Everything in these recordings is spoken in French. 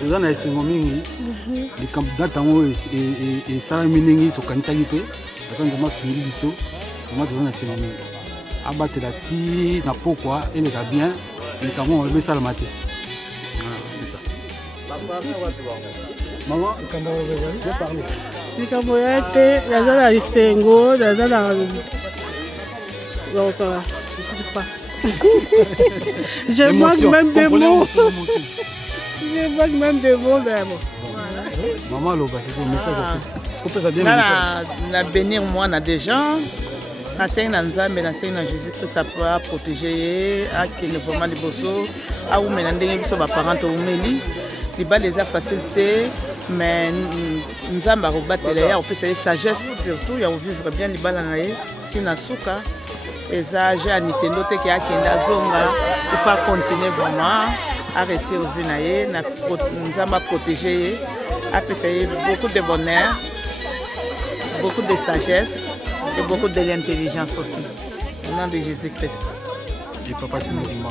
toza na esengo mingi likambo date yango esalami ndenge tokanisaki te ata nzoma tungi biso nzoma toza na esengo mingi abatela ti na pokwa eleka bien likambo yango esalama te likambo ya te naza na lisengo naza na je manque même des mots. Je manque même des mots, mais bon. Maman, c'est un message. Na bénir moi, na déjà. Na seigne na nzambe, na seigne na Jésus que ça peut protéger, à qui ne vraiment les bossos, à où maintenant des gens va parents au meli, les bas les a facilité, mais nzambe a rebattu les on peut essayer sagesse surtout, il y a vivre bien les bas la naïe, tina souka. Et ça, j'ai un Nintendo qui a Kenda Zonga. Il faut continuer vraiment à rester au Vunaye, nous avons protégé, à beaucoup de bonheur, beaucoup de sagesse et beaucoup de l'intelligence aussi. Au nom de Jésus-Christ. Et Papa Simon Kimba.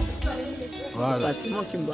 Voilà. Papa Simon Kimba.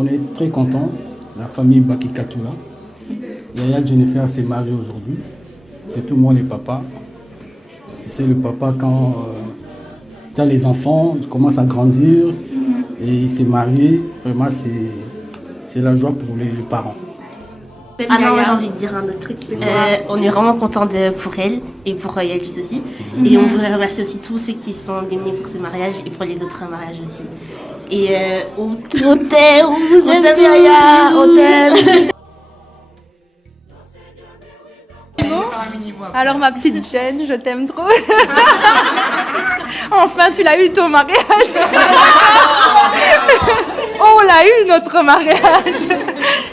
On est très contents, la famille Bakikatoula. Yaya Jennifer s'est mariée aujourd'hui. C'est tout moi les papas. Tu sais, le papa, quand tu as les enfants, ils commencent à grandir et il s'est marié. Vraiment, c'est la joie pour les parents. Ah non, j'ai envie de dire un autre truc. On est vraiment contents pour elle et pour Yalvis aussi. Et on voudrait remercier aussi tous ceux qui sont venus pour ce mariage et pour les autres mariages aussi. Et on t'aime, on vous aime, Yaya, on t'aime. Alors ma petite Jen, je t'aime trop. Enfin, tu l'as eu ton mariage. On l'a eu notre mariage.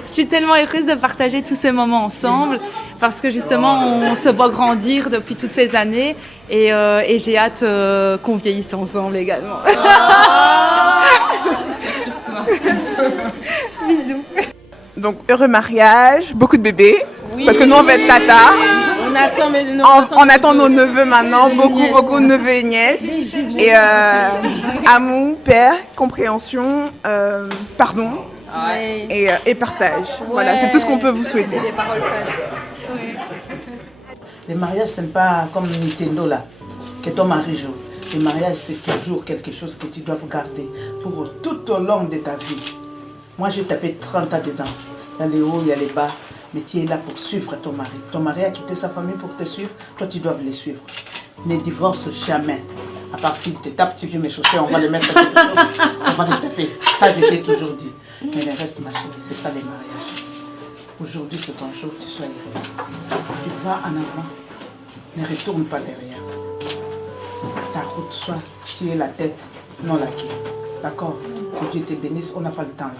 Je suis tellement heureuse de partager tous ces moments ensemble parce que justement on se voit grandir depuis toutes ces années et j'ai hâte qu'on vieillisse ensemble également. Bisous. Donc heureux mariage, beaucoup de bébés, parce que nous on va être tata. On attend nos neveux maintenant, beaucoup de neveux et nièces. Et amour, père, compréhension, pardon et partage. Voilà, c'est tout ce qu'on peut vous souhaiter. Les mariages, ce n'est pas comme Nintendo là, que ton mari joue. Les mariages, c'est toujours quelque chose que tu dois garder pour tout au long de ta vie. Moi, j'ai tapé 30 ans dedans. Il y a les hauts, il y a les bas. Mais tu es là pour suivre ton mari. Ton mari a quitté sa famille pour te suivre. Toi, tu dois les suivre. Ne divorce jamais. À part s'il te tape, tu viens me chausser, on va le mettre à quelque chose. On va le taper. Ça, je t'ai toujours dit. Mais le reste, ma chérie, c'est ça les mariages. Aujourd'hui, c'est ton jour, tu sois heureuse. Tu vas en avant. Ne retourne pas derrière. Ta route, soit tu es la tête, non la queue. D'accord? Que Dieu te bénisse, on n'a pas le temps là.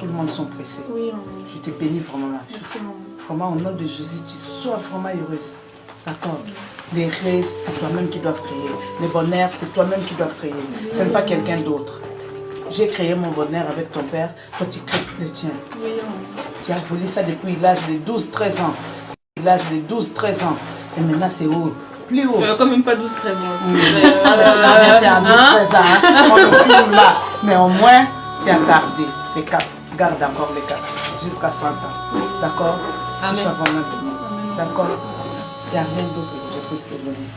Tout le monde sont pressés. Oui, je te bénis vraiment. Merci, maman. Vraiment, au nom de Jésus, tu sois vraiment heureuse. D'accord? Les rêves, c'est toi-même qui dois créer. Le bonheur, c'est toi-même qui dois créer. Ce n'est pas quelqu'un d'autre. J'ai créé mon bonheur avec ton père. Toi, tu crées le tien. Oui, tu as voulu ça depuis l'âge de 12-13 ans. L'âge de 12-13 ans. Et maintenant, c'est haut. Plus haut. Quand même pas 12-13 ans. C'est un 12-13 ans. On le filme là. Mais au moins, tu as gardé les caps. Garde encore les caps. Jusqu'à 100 ans. D'accord? Amen. D'accord? Il n'y a rien d'autre que je puisse te donner.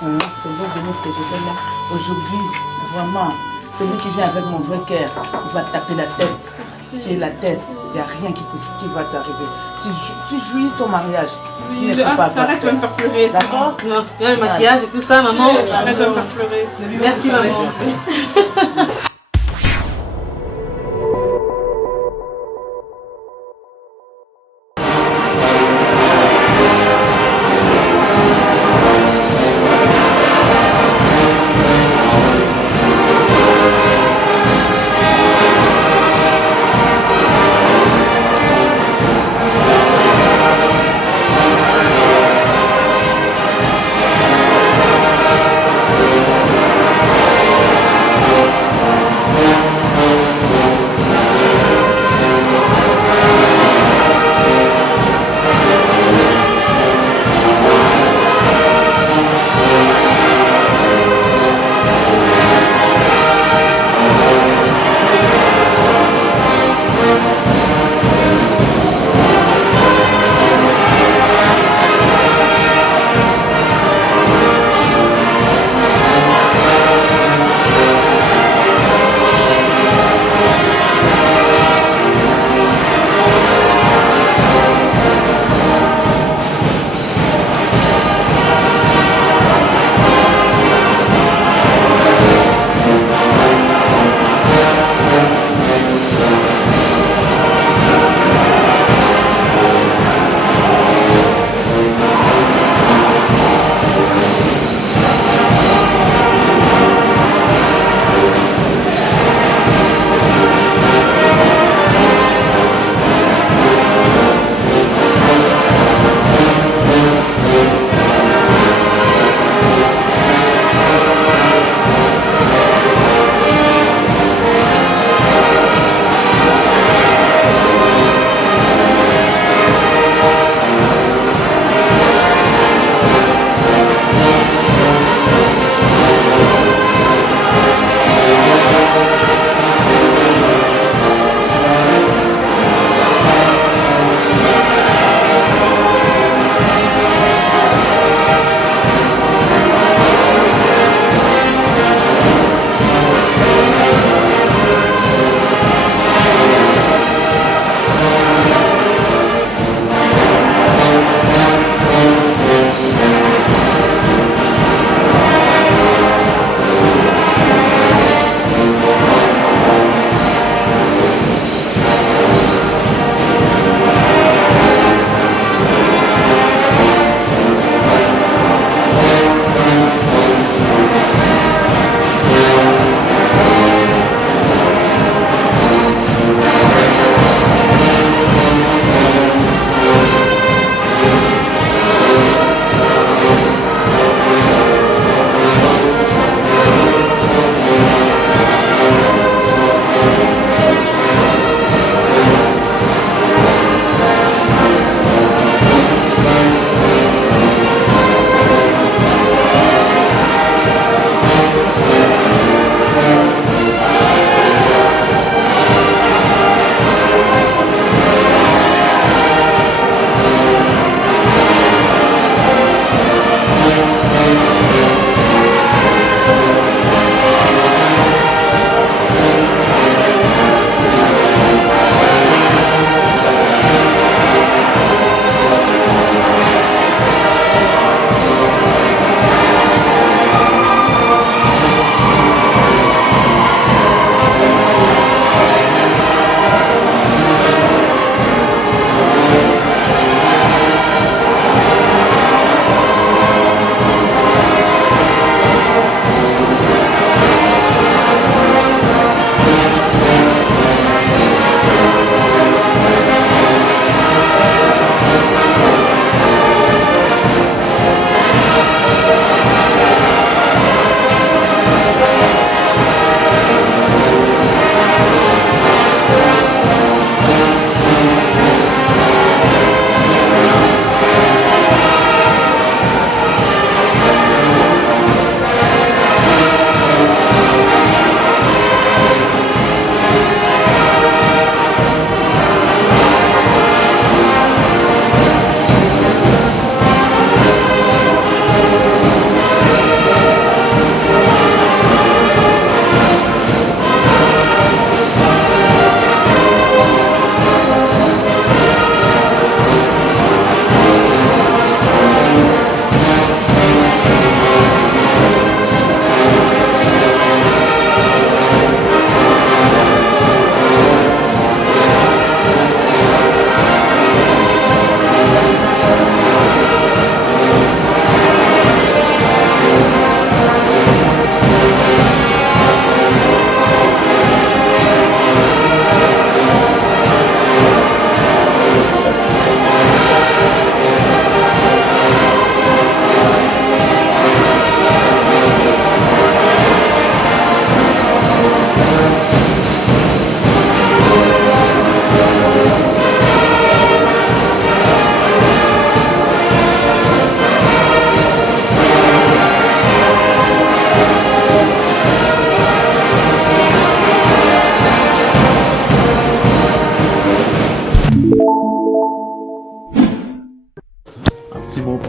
C'est l'eau de nous que je donne là. Aujourd'hui, vraiment, celui qui vient avec mon vrai cœur, il va taper la tête. Tu es la tête. Il n'y a rien qui va t'arriver. Tu jouis ton mariage. Oui, arrête, tu vas me faire pleurer. D'accord? Non, le maquillage et tout ça, maman. Arrête, tu vas me faire pleurer. Merci, maman.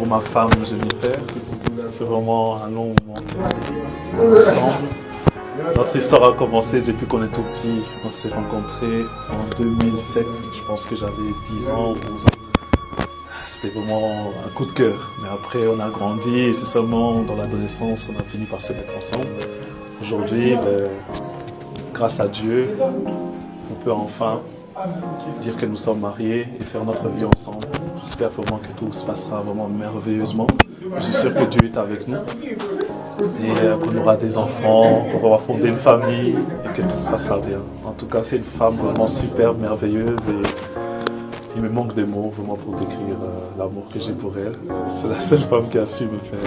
ma femme Jennifer. Ça fait vraiment un long moment ensemble. Notre histoire a commencé depuis qu'on est tout petit. On s'est rencontrés en 2007. Je pense que j'avais 10 ans ou 11 ans. C'était vraiment un coup de cœur. Mais après, on a grandi et c'est seulement dans l'adolescence qu'on a fini par se mettre ensemble. Aujourd'hui, grâce à Dieu, on peut enfin dire que nous sommes mariés et faire notre vie ensemble. J'espère vraiment que tout se passera vraiment merveilleusement. Je suis sûr que Dieu est avec nous et qu'on aura des enfants, qu'on va fonder une famille et que tout se passera bien. En tout cas, c'est une femme vraiment superbe, merveilleuse et il me manque des mots vraiment pour décrire l'amour que j'ai pour elle. C'est la seule femme qui a su me faire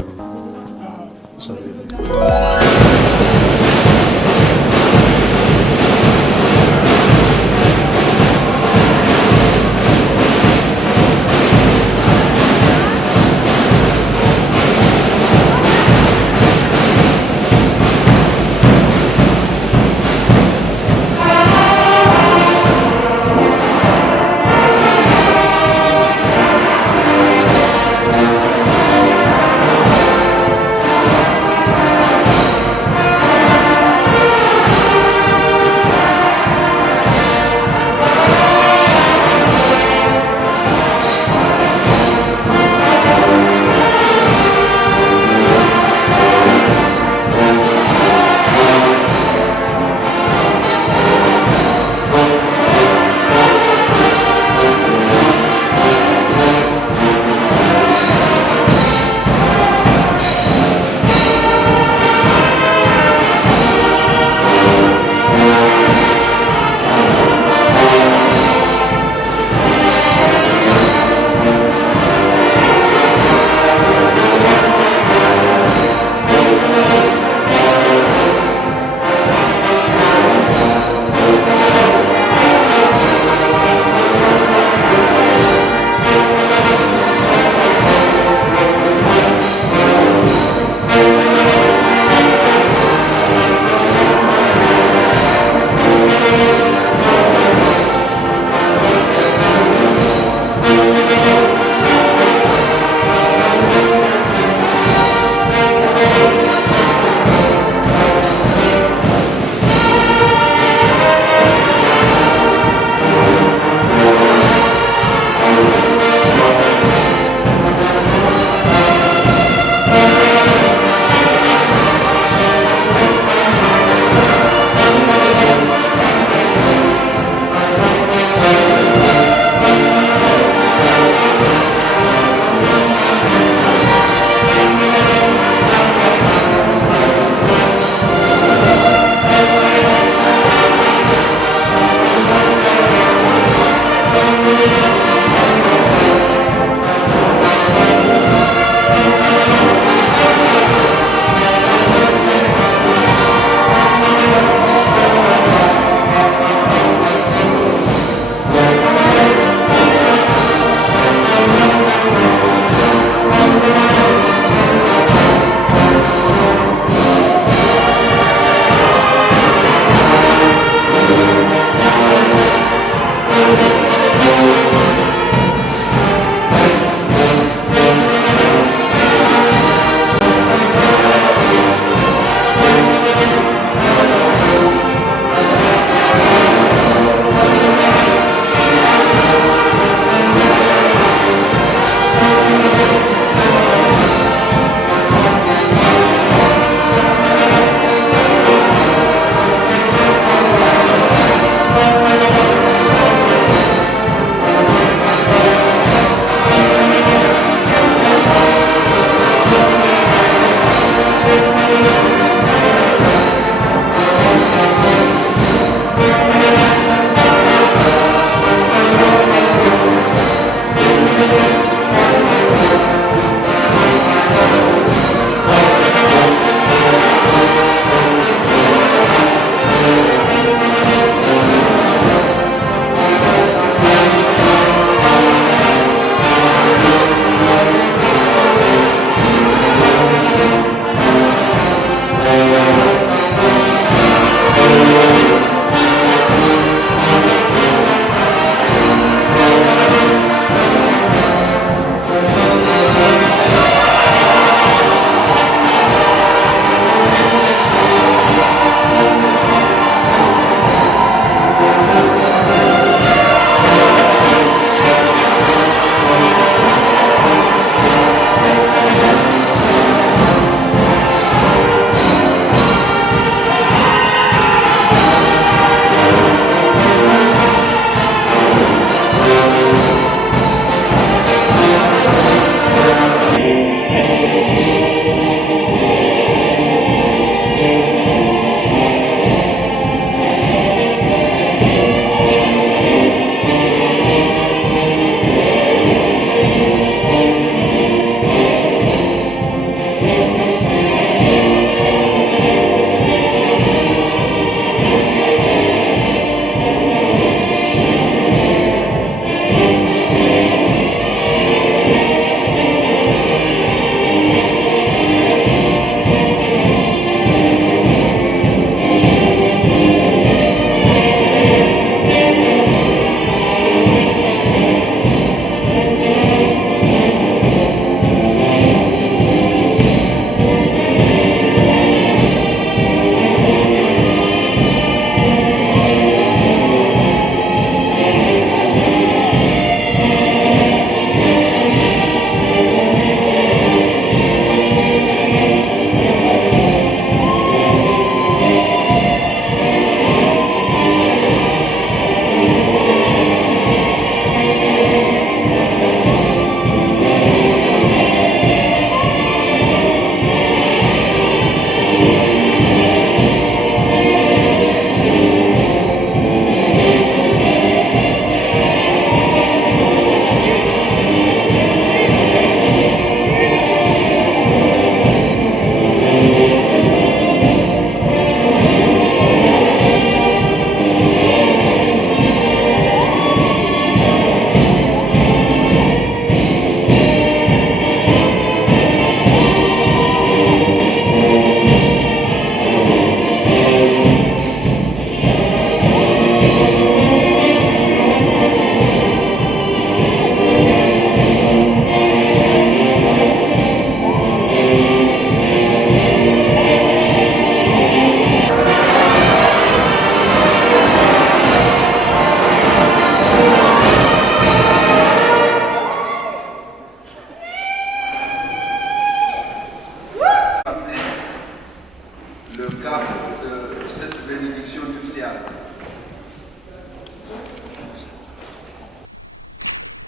changer.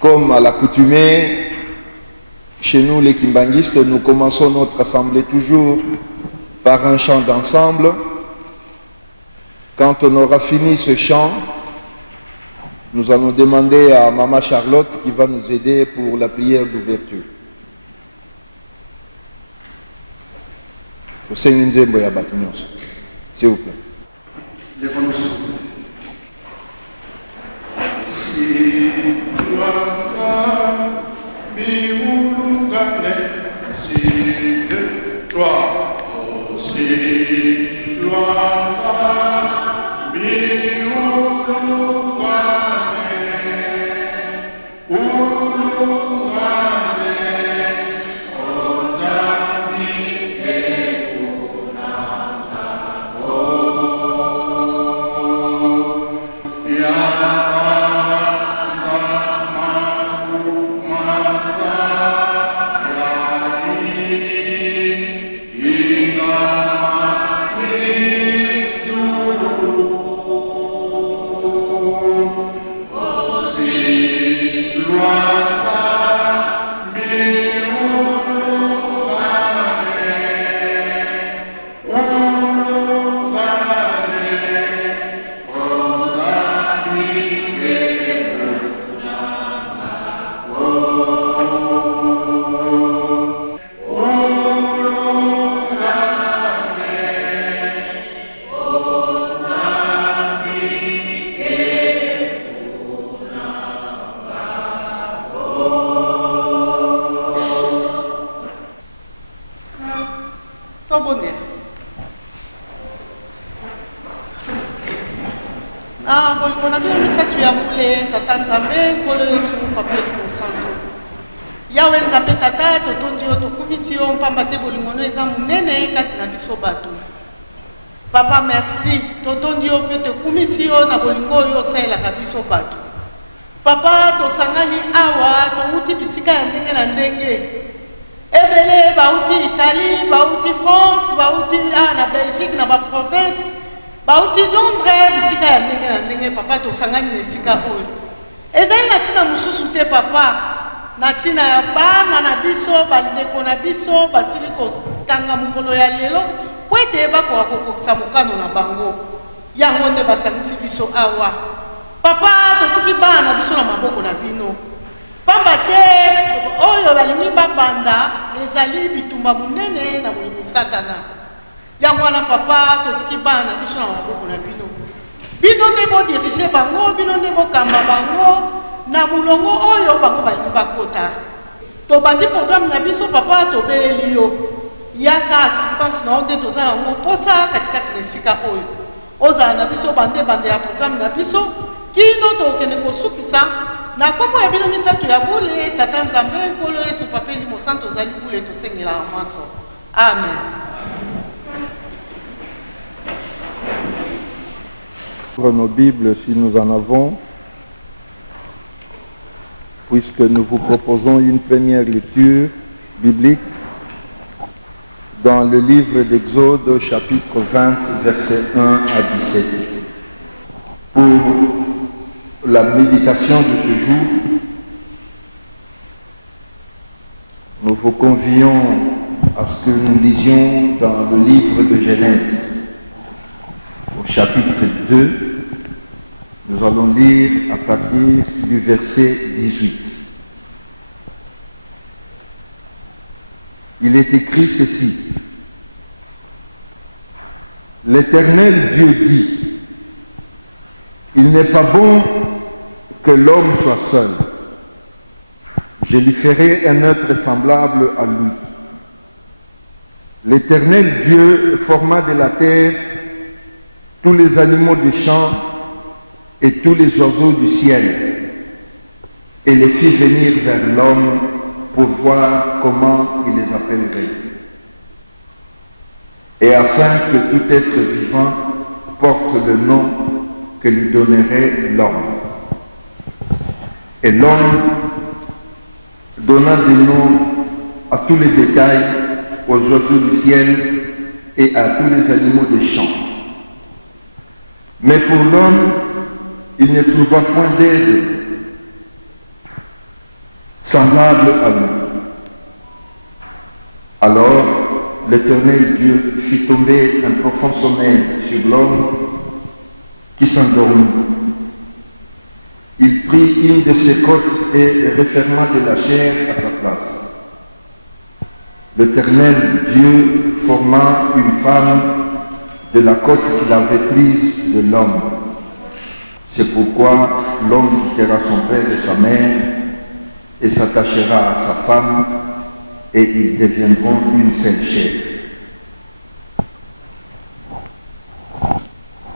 Comme à l'accoutumée, chez nous les kimbanguistes, nous commençons notre assemblée toujours par un chant d'ensemble. Quand on aura fini ce chant, nous allons demander à Maman Charlotte qui va nous aider pour la prière d'ouverture. S'il vous plaît. Papa, merci. Totondi o pe te kumisio na bolingo yo sela kabiso bato. Papa, to sangani awa, to uti bisika ya ndenge na ndenge. Ebele bauti Italie, bauti France, bauti na Belgique, na ba province, bauti Londres, bisika ya ndenge na ndenge. Papa, to sangani nesika oyo. Ezali na tina mususu te papa. Na tina ya bana na biso, baleko na biso, basili ko tanga mukolo ya lelo. Kwete bako wakokokisa mukano na bango yango nde basangisi biso awa papa totiki bana biso na maboko na bino pamba te oyo balingi babanda ezali bitumba munene na moyini satana yango wana papa totiki bana biso na maboko na bino bino nde bodirige bango bino nde bokamba bango na mulongo oyo bango balingi bakota tobandi programme na biso papa tobeleli yo yaka assistance na onde toza na ngo posa katikati na esika oyo ozala na biso bande ya programme na biso kino tokende kosukisa na kombo ya bino misato ya bule tata nzambe nkolo yesu papa ndi mosantu ozali bule tosengela maso amen. Nos Bibles si nous en avons, puisque nous vous proposons une première lecture biblique dans le livre d'Exode, chapitre 20, versets 1 à 17. Pour la méditation de ce jour, nous vous convions à ce que nous lisions dans le livre de Genèse, au chapitre 2. Nous allons lire à partir du verset 18. Il est écrit ceci. L'Éternel Dieu dit, il n'est pas bon que l'homme soit seul. Je lui ferai un être semblable à lui. L'Éternel Dieu forma de la terre tous les animaux des champs et tous les oiseaux du ciel, et les fit venir vers l'homme pour voir comment il les appellerait. Et afin que tout être vivant porte le nom que lui donnerait l'homme. Et l'homme donna des noms à tous les bétails, aux oiseaux du ciel et à tous les animaux des champs. Mais pour l'homme, il ne trouva point d'aide. semblable à lui. Alors l'Éternel Dieu fit tomber un profond sommeil sur l'homme qui s'endormit. Il prit une de ses côtes et referma de la chair à sa place. L'Éternel Dieu forma une femme de la côte qu'il avait prise de l'homme. C'est pourquoi l'homme quittera son père et sa mère et s'attachera à sa femme et ils deviendront une seule chair.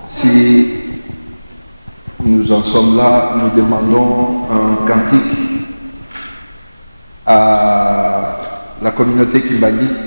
Si nous en sommes là, nous demandons un cantique à la communauté kimbanguiste.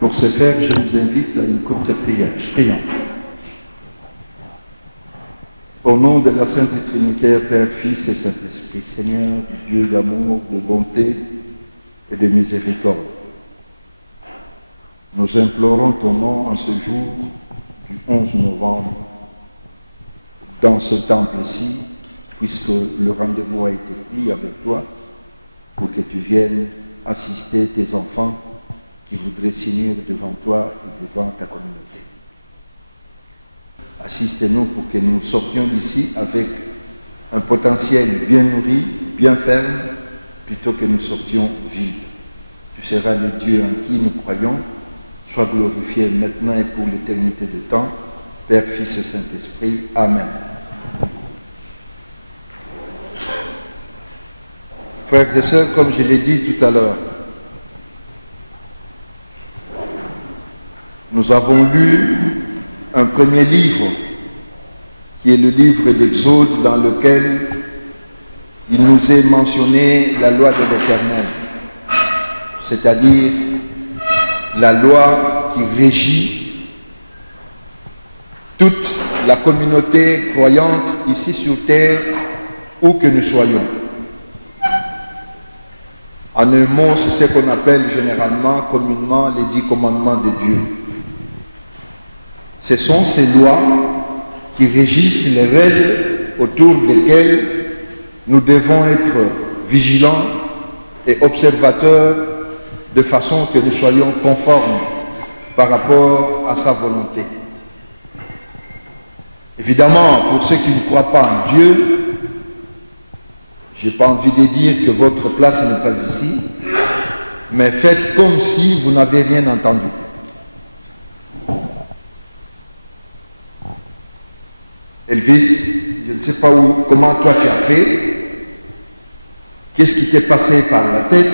Pour ce faire, je vous invite à une courte prière. Prions. Au nom de la Sainte Trinité, Père, Fils et Saint-Esprit, Seigneur, Dieu d'amour, de bonté et de miséricorde, nous implorons ton nom en ce jour du 11 novembre, dans ce temple-ci, puisque le rendez-vous a été pris avec toi, pour que tu viennes assister tes enfants qui voudraient s'unir devant toi et devant ta communauté. Assiste-nous pour que nous sortions d'ici avec un potentiel bien nourri, bien ferme, plutôt que nous sortions vides. Tu seras le Dieu en qui nous croyons. Sois glorifié maintenant et pour l'éternité de temps. Père, Fils et Saint-Esprit. Amen. Frères et sœurs, comme je l'ai dit tout à l'heure, nous avons lu un premier livre, qui est le livre d'Exode, dans lequel il nous est mentionné la loi de l'Éternel, c'est-à-dire la loi qui régit toute la communauté croyante ici sur terre, où que nous soyons. En un mot, c'est ce qu'on appelle généralement, communément, les 10 commandements de Dieu. Ce sont ces lois qui régissent les règles autour desquelles nous devons être vigilants et observateur de façon que nous soyons conformes par rapport à sa volonté. Évidemment, pour ceux qui ne croient pas en Dieu, je n'ai pas envie de dire que votre place n'est pas ici, mais faites comme si vous n'avez rien entendu. Elvis, je ne sais pas comment toi tu as fait, qu'est-ce qui t'est passé par la tête,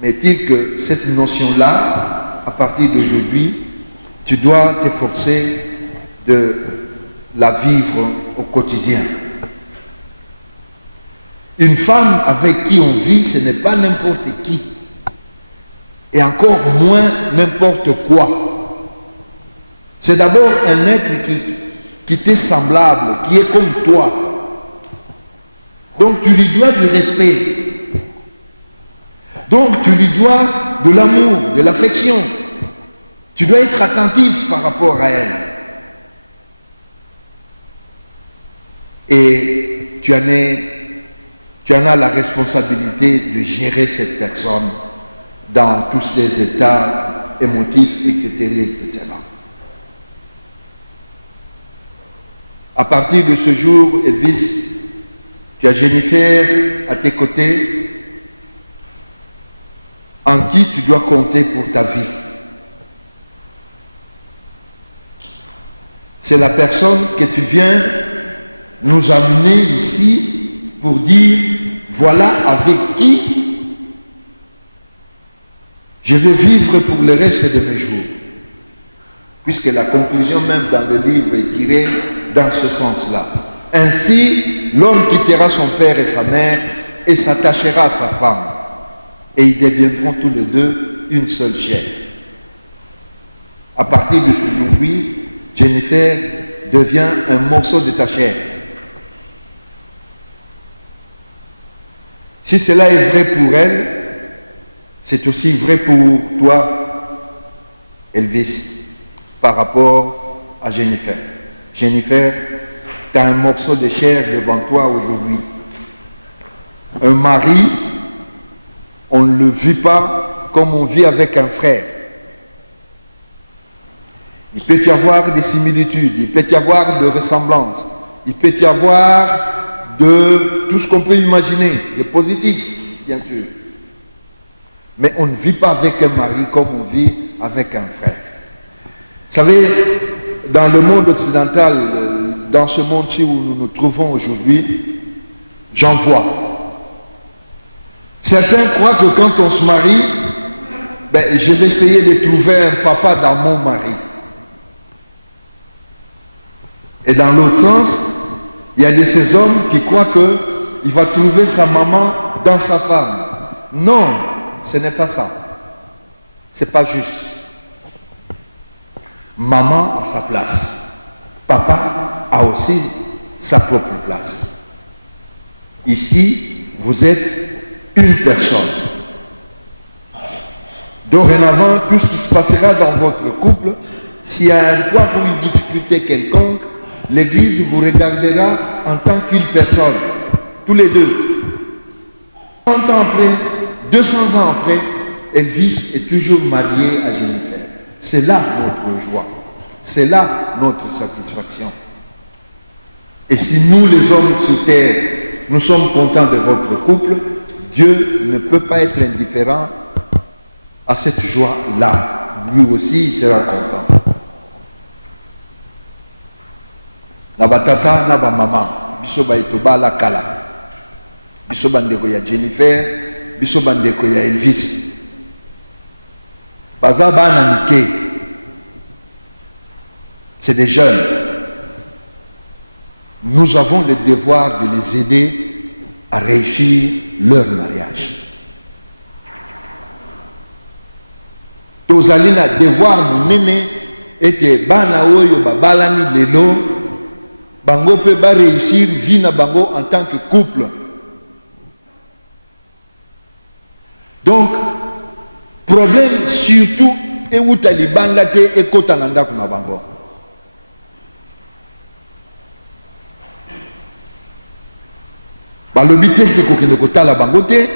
mais est-il que cette notion-là, à partir d'aujourd'hui, tu dois t'efforcer de la vivre au quotidien. Une femme avec qui on vit, ce n'est pas n'importe qui, et encore moins n'importe quoi. C'est d'abord un être qui t'est semblable, qui est comme toi. Donc tu lui dois du respect. Donc tu lui dois de l'amour, de l'affection. Tu dois être attentif par rapport à elle. Et tu en as la responsabilité de gérer cette personne dans tous les états émotifs, etc., etc. À partir de ce jour, Elvis, tu as Jennifer à tes côtés, en qui tu dois compter pour ta vie. C'est la personne que tu viens nous amener ici pour dire, voilà avec qui je vais vivre pour le reste de mes jours. Puisque la conclusion même dans le livre est tirée dans ce sens-là. Ainsi, l'homme quittera son père et sa mère et s'attachera à sa femme. Et ils deviendront tous les deux une seule chair. À partir de ce jour-là, Jennifer devient un morceau de ta chair. Si cela est vrai pour elle, c'est aussi vrai pour toi, Elvis, par rapport à Jennifer. Jennifer, tu as un morceau de chair devant toi aujourd'hui. Un mari, on ne le vit pas comme on vit avec un frère. Il peut y avoir des similitudes, il peut y avoir de ressemblances, il peut y avoir de tout ce qu'on peut imaginer, de positif, bien sûr. Mais on ne vit pas avec un mari comme on vit avec un frère. Vous savez, dans le monde occidental, dans ce monde-ci où nous nous trouvons aujourd'hui, j'en vois. Certains croient que quand on se marie, je vais essayer de trouver un papa dans mon mari. Et dans l'autre sens, il y a de ces hommes qui croient qu'il va trouver sa maman dans sa femme. Non, ce n'est pas ça. Ce n'est pas juste. Maman a sa place. Papa a aussi sa propre place. Ici, vous êtes une personne. Dorénavant, tout ce qui se passera dans votre couple, s'il y a un poids pour une difficulté quelconque, l'Église vous regardera en tant qu'une personne, tous les deux. 100 ans après, 200 ans après, Elvis est toujours marié à Jennifer. C'est là notre joie. C'est là notre satisfaction. Et si nous, les hommes sur terre, nous sommes contents de votre couple, Dieu ne peut pas être indifférent à cette joie-là. Lui aussi, il sera content. Na batata, na ba maman, biso ba etoba la kala. Biso bandeko ya Jennifer, biso bandeko ya Elvis. Baza bana mike. C'est des jeunes. Nous avons le devoir de les aider à réussir leur mariage. Tozali na devoir munene ete bana oyo babalani lelo bango pe ba réussir vie na bango en tant que couple. Donc problème surtout e utali banga te e kota na ndako na bango. Balobi te ke kokende kotala bango te,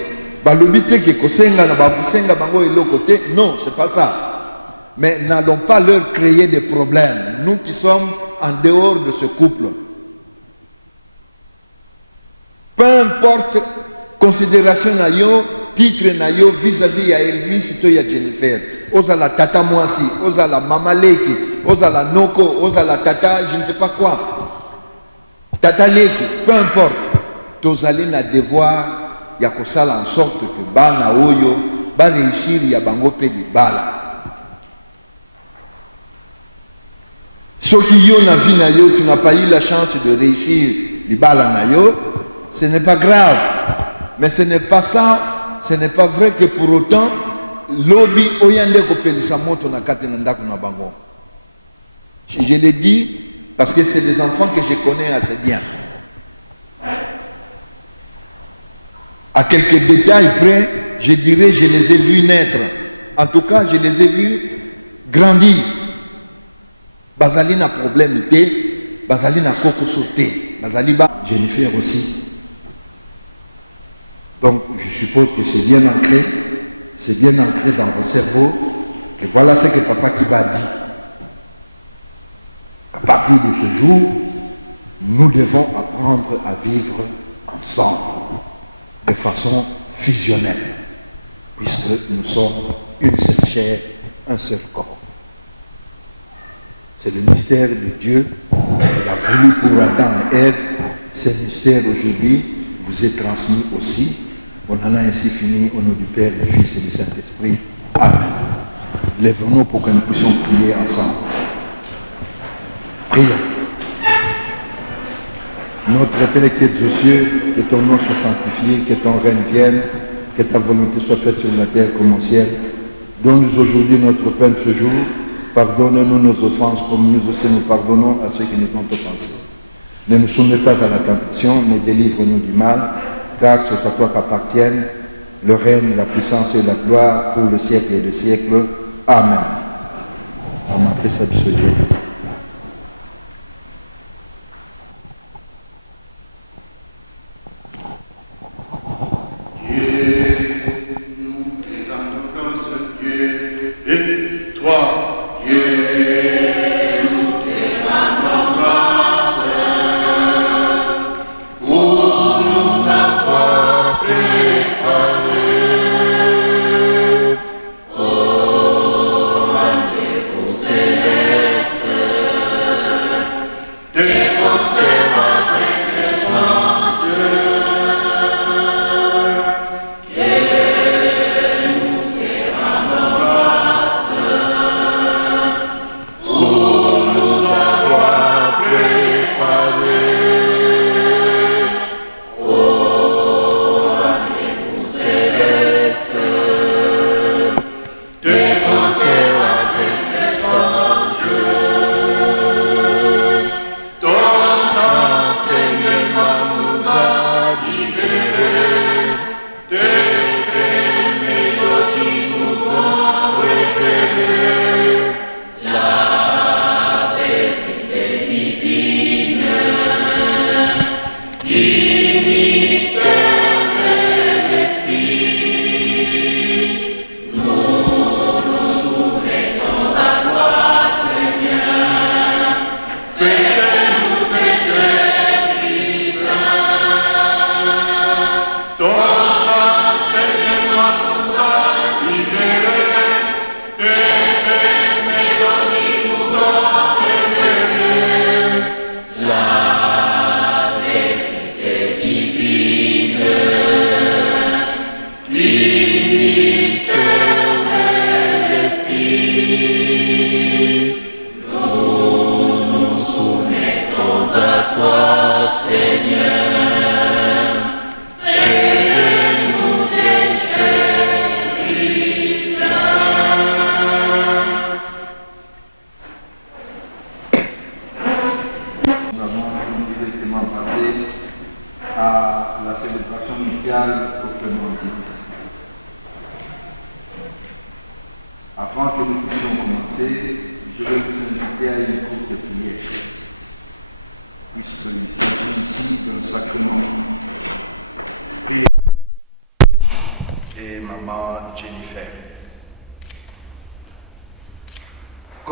Balobite qui kosenga na babusenga bango et l'autre côté, non, c'est pas ça. Mais n'allons pas leur créer des problèmes, nous qui sommes en dehors de ce couple. Peu importe considération na yo, titre na yo vis-à-vis à Elvis to ya Jennifer. Oza la tata Mwasi, oza la mama Leki, oza la Noko, oza la tata je ne sais pas quoi. Tata Leki, peu importe. Tozali na devoir ya kosala en sorte que bana oyo ba réussir ya bango pe libala. Soki yo na vie na yo, tu n'as pas eu la chance de réussir libala na yo, ce n'est pas grave. Mais ce n'est pas ça, ce n'est pas vrai que pour autant lobi oyande ko pelisa moto na kate na ndako na bango. Je l'ai dit parce que c'est des enfants que je connais assez bien. À quelques détails près, je dirais, je les ai vus naître. En tout cas, je les ai vus grandir. Bazali n'a problème, Bazali n'a coco sauté. Bazali ba, Jennifer aussi. Donc, je suppose que c'est bien ancré dans vos cerveaux, que voilà ce que Papa Kiba dit. À partir de ce jour, nous devons apprendre à vivre ensemble, de façon fusionnelle, puisque nous sommes une seule chair, un seul corps. C'est le mystère de Dieu qu'il a voulu pour Adam et Ève. Ce mystère aujourd'hui vous est transmis aussi. On en a ainsi fini au nom du Père, du Fils et du Saint-Esprit. Amen. Lève-nous pour que nous puissions prier ensemble. Prions. Notre Père qui es aux cieux, que ton nom soit sanctifié, que ton règne vienne, que ta volonté soit faite sur la terre comme au ciel. Donne-nous aujourd'hui notre pain de ce jour. Pardonne-nous nos offenses comme nous aussi nous pardonnons à ceux qui nous ont offensés. Ne nous soumets pas à la tentation, mais délivre-nous du mal, car c'est à toi qu'appartiennent le règne, la puissance et la gloire pour le siècle et des siècles. Amen. On m'appelle ça du Dieu. Avant que nous puissions commencer, je vais vous inviter à une courte prière, puisqu'il s'agit ici d'un sacrement. Priez.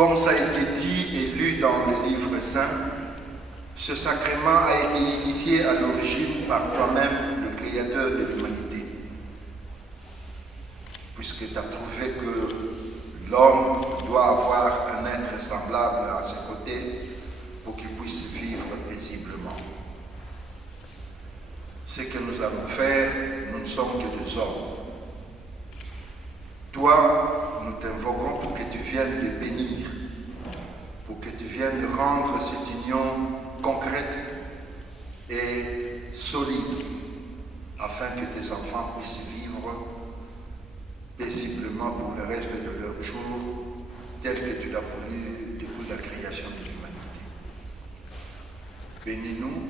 comme ça a été dit et lu dans le livre saint, ce sacrement a été initié à l'origine par toi-même, le Créateur de l'humanité. Puisque tu as trouvé que l'homme doit avoir un être semblable à ses côtés pour qu'il puisse vivre paisiblement. Ce que nous allons faire, nous ne sommes que des hommes. Toi, nous t'invoquons pour que tu viennes le bénir, pour que tu viennes rendre cette union concrète et solide, afin que tes enfants puissent vivre paisiblement pour le reste de leur jour, tel que tu l'as voulu depuis la création de l'humanité. Bénis-nous,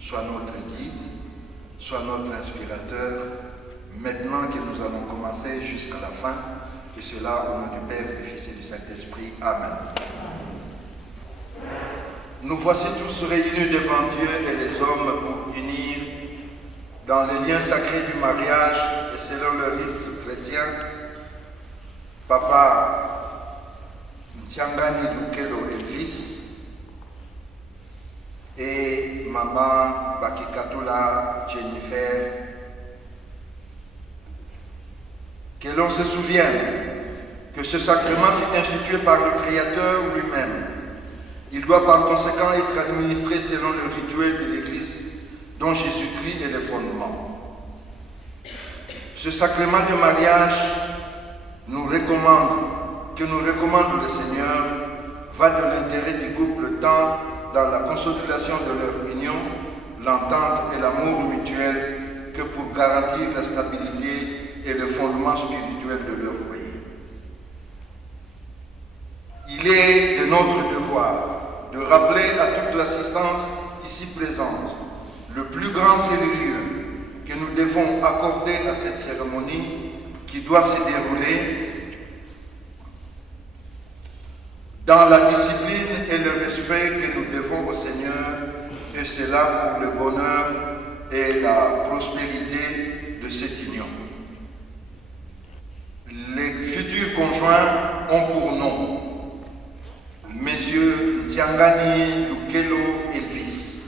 sois notre guide, sois notre inspirateur, maintenant que nous allons commencer jusqu'à la fin, et cela au nom du Père, du Fils et du Saint-Esprit. Amen. Nous voici tous réunis devant Dieu et les hommes pour unir dans les liens sacrés du mariage et selon le rite chrétien, Papa Ntiangani Lukelo Elvis et Maman Bakikatula Jennifer. Que l'on se souvienne que ce sacrement fut institué par le Créateur lui-même. Il doit par conséquent être administré selon le rituel de l'Église dont Jésus-Christ est le fondement. Ce sacrement de mariage que nous recommande le Seigneur, va de l'intérêt du couple tant dans la consolidation de leur union, l'entente et l'amour mutuel que pour garantir la stabilité et le fondement spirituel de leur pays. Il est de notre devoir de rappeler à toute l'assistance ici présente le plus grand sérieux que nous devons accorder à cette cérémonie qui doit se dérouler dans la discipline et le respect que nous devons au Seigneur, et cela pour le bonheur et la prospérité de cette union. Les futurs conjoints ont pour nom Messieurs Ntiangani Lukelo Elvis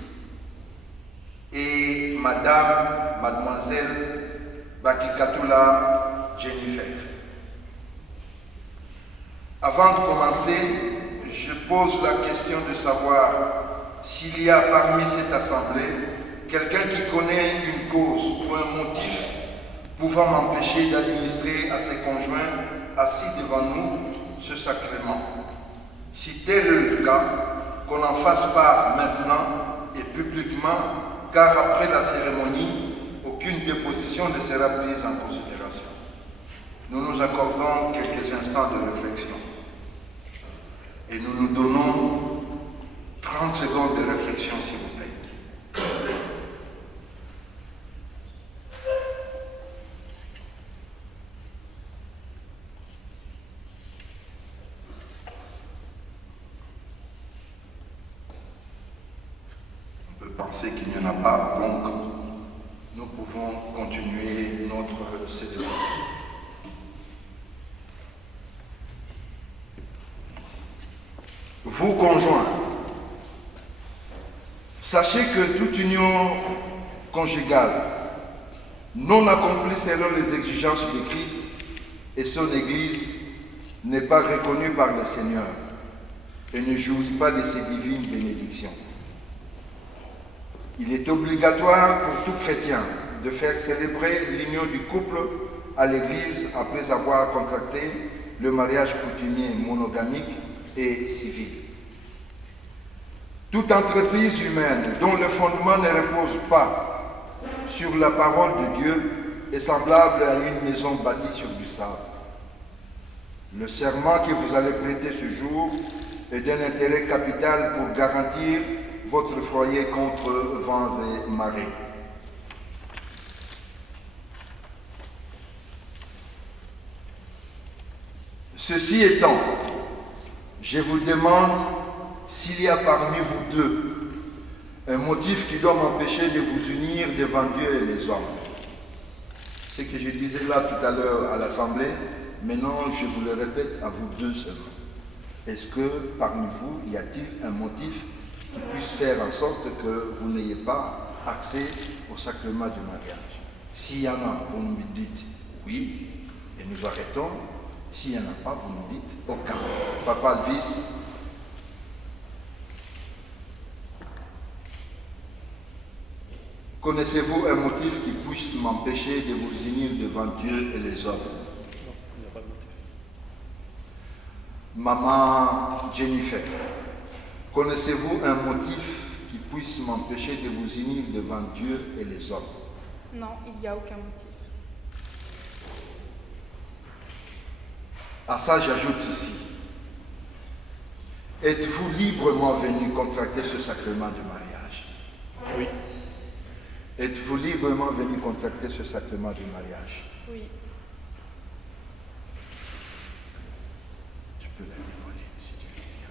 et Mademoiselle Bakikatula Jennifer. Avant de commencer, je pose la question de savoir s'il y a parmi cette assemblée quelqu'un qui connaît une cause ou un motif pouvant m'empêcher d'administrer à ses conjoints assis devant nous ce sacrement. Si tel est le cas, qu'on en fasse part maintenant et publiquement, car après la cérémonie, aucune déposition ne sera prise en considération. Nous nous accordons quelques instants de réflexion et nous nous donnons 30 secondes de réflexion, s'il vous plaît. Penser qu'il n'y en a pas, donc nous pouvons continuer notre cérémonie. Vous, conjoints, sachez que toute union conjugale non accomplie selon les exigences de Christ et son Église n'est pas reconnue par le Seigneur et ne jouit pas de ses divines bénédictions. Il est obligatoire pour tout chrétien de faire célébrer l'union du couple à l'Église après avoir contracté le mariage coutumier monogamique et civil. Toute entreprise humaine dont le fondement ne repose pas sur la parole de Dieu est semblable à une maison bâtie sur du sable. Le serment que vous allez prêter ce jour est d'un intérêt capital pour garantir votre foyer contre vents et marées. Ceci étant, je vous demande s'il y a parmi vous deux un motif qui doit m'empêcher de vous unir devant Dieu et les hommes. Ce que je disais là tout à l'heure à l'Assemblée, maintenant je vous le répète à vous deux seulement. Est-ce que parmi vous, y a-t-il un motif qui puisse faire en sorte que vous n'ayez pas accès au sacrement du mariage? S'il y en a, vous nous dites oui, et nous arrêtons. S'il n'y en a pas, vous nous dites aucun. Papa Elvis. Connaissez-vous un motif qui puisse m'empêcher de vous unir devant Dieu et les hommes? Il n'y a pas de motif. Maman Jennifer, connaissez-vous un motif qui puisse m'empêcher de vous unir devant Dieu et les hommes? Non, il n'y a aucun motif. À ça, j'ajoute ceci. Êtes-vous librement venu contracter ce sacrement du mariage? Oui. Êtes-vous librement venu contracter ce sacrement du mariage? Oui. Tu peux la demander si tu veux bien.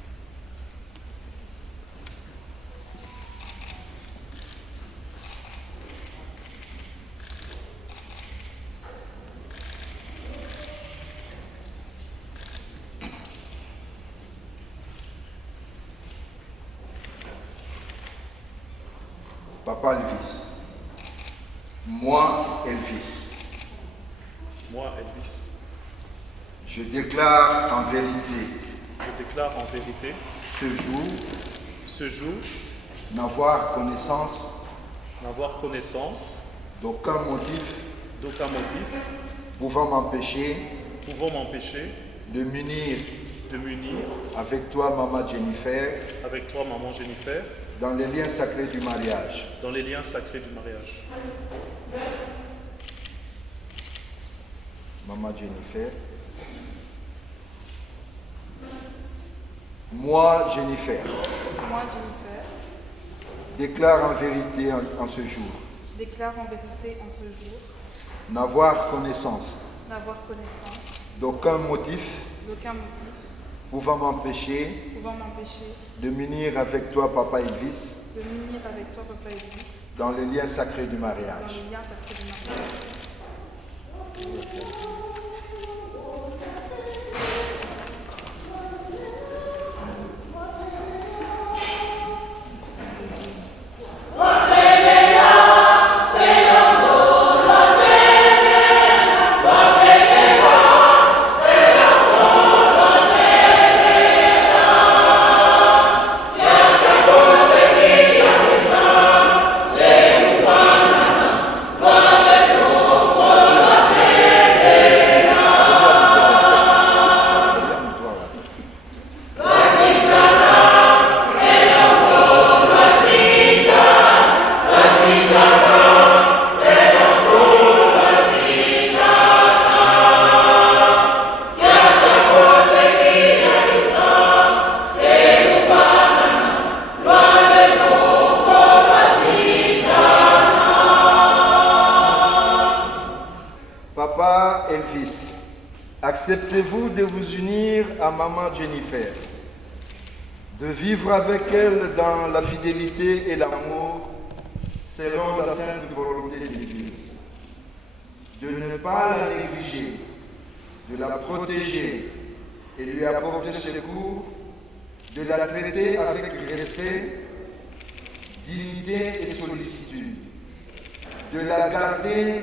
Papa Elvis. Moi, Elvis. Moi, Elvis. Je déclare en vérité. Je déclare en vérité. Ce jour. N'avoir connaissance. D'aucun motif. Pouvant m'empêcher. De m'unir. Avec toi, maman Jennifer. Dans les liens sacrés du mariage. Maman Jennifer. Moi, Jennifer. Déclare en vérité en ce jour. N'avoir connaissance. D'aucun motif. Pouvant m'empêcher. De m'unir avec toi, Papa Elvis. Dans les liens sacrés du mariage. Acceptez-vous de vous unir à maman Jennifer, de vivre avec elle dans la fidélité et l'amour selon la sainte volonté de Dieu, de ne pas la négliger, de la protéger et lui apporter secours, de la traiter avec respect, dignité et sollicitude, de la garder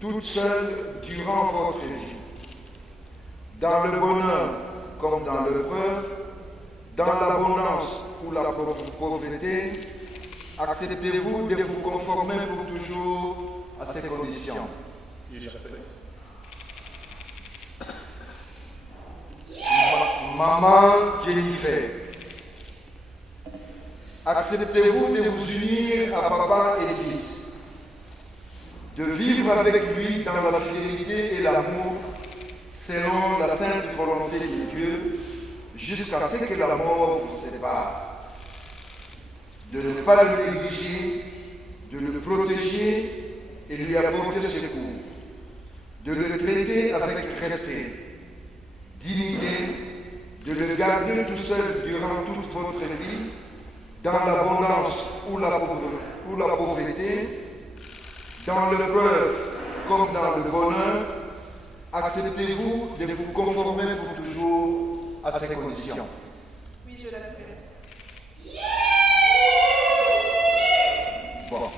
toute seule durant votre vie, dans le bonheur comme dans l'épreuve, dans l'abondance ou la pauvreté. Acceptez-vous de vous conformer pour toujours à ces conditions? Maman Jennifer, acceptez-vous de vous unir à Papa Elvis, de vivre avec lui dans la fidélité et l'amour selon la sainte volonté de Dieu, jusqu'à ce que la mort vous sépare, de ne pas le négliger, de le protéger et lui apporter secours, de le traiter avec respect, dignité, de le garder tout seul durant toute votre vie, dans l'abondance ou la pauvreté, dans l'épreuve comme dans le bonheur. Acceptez-vous de vous conformer pour toujours à ces conditions? Oui, je l'accepte. Bon.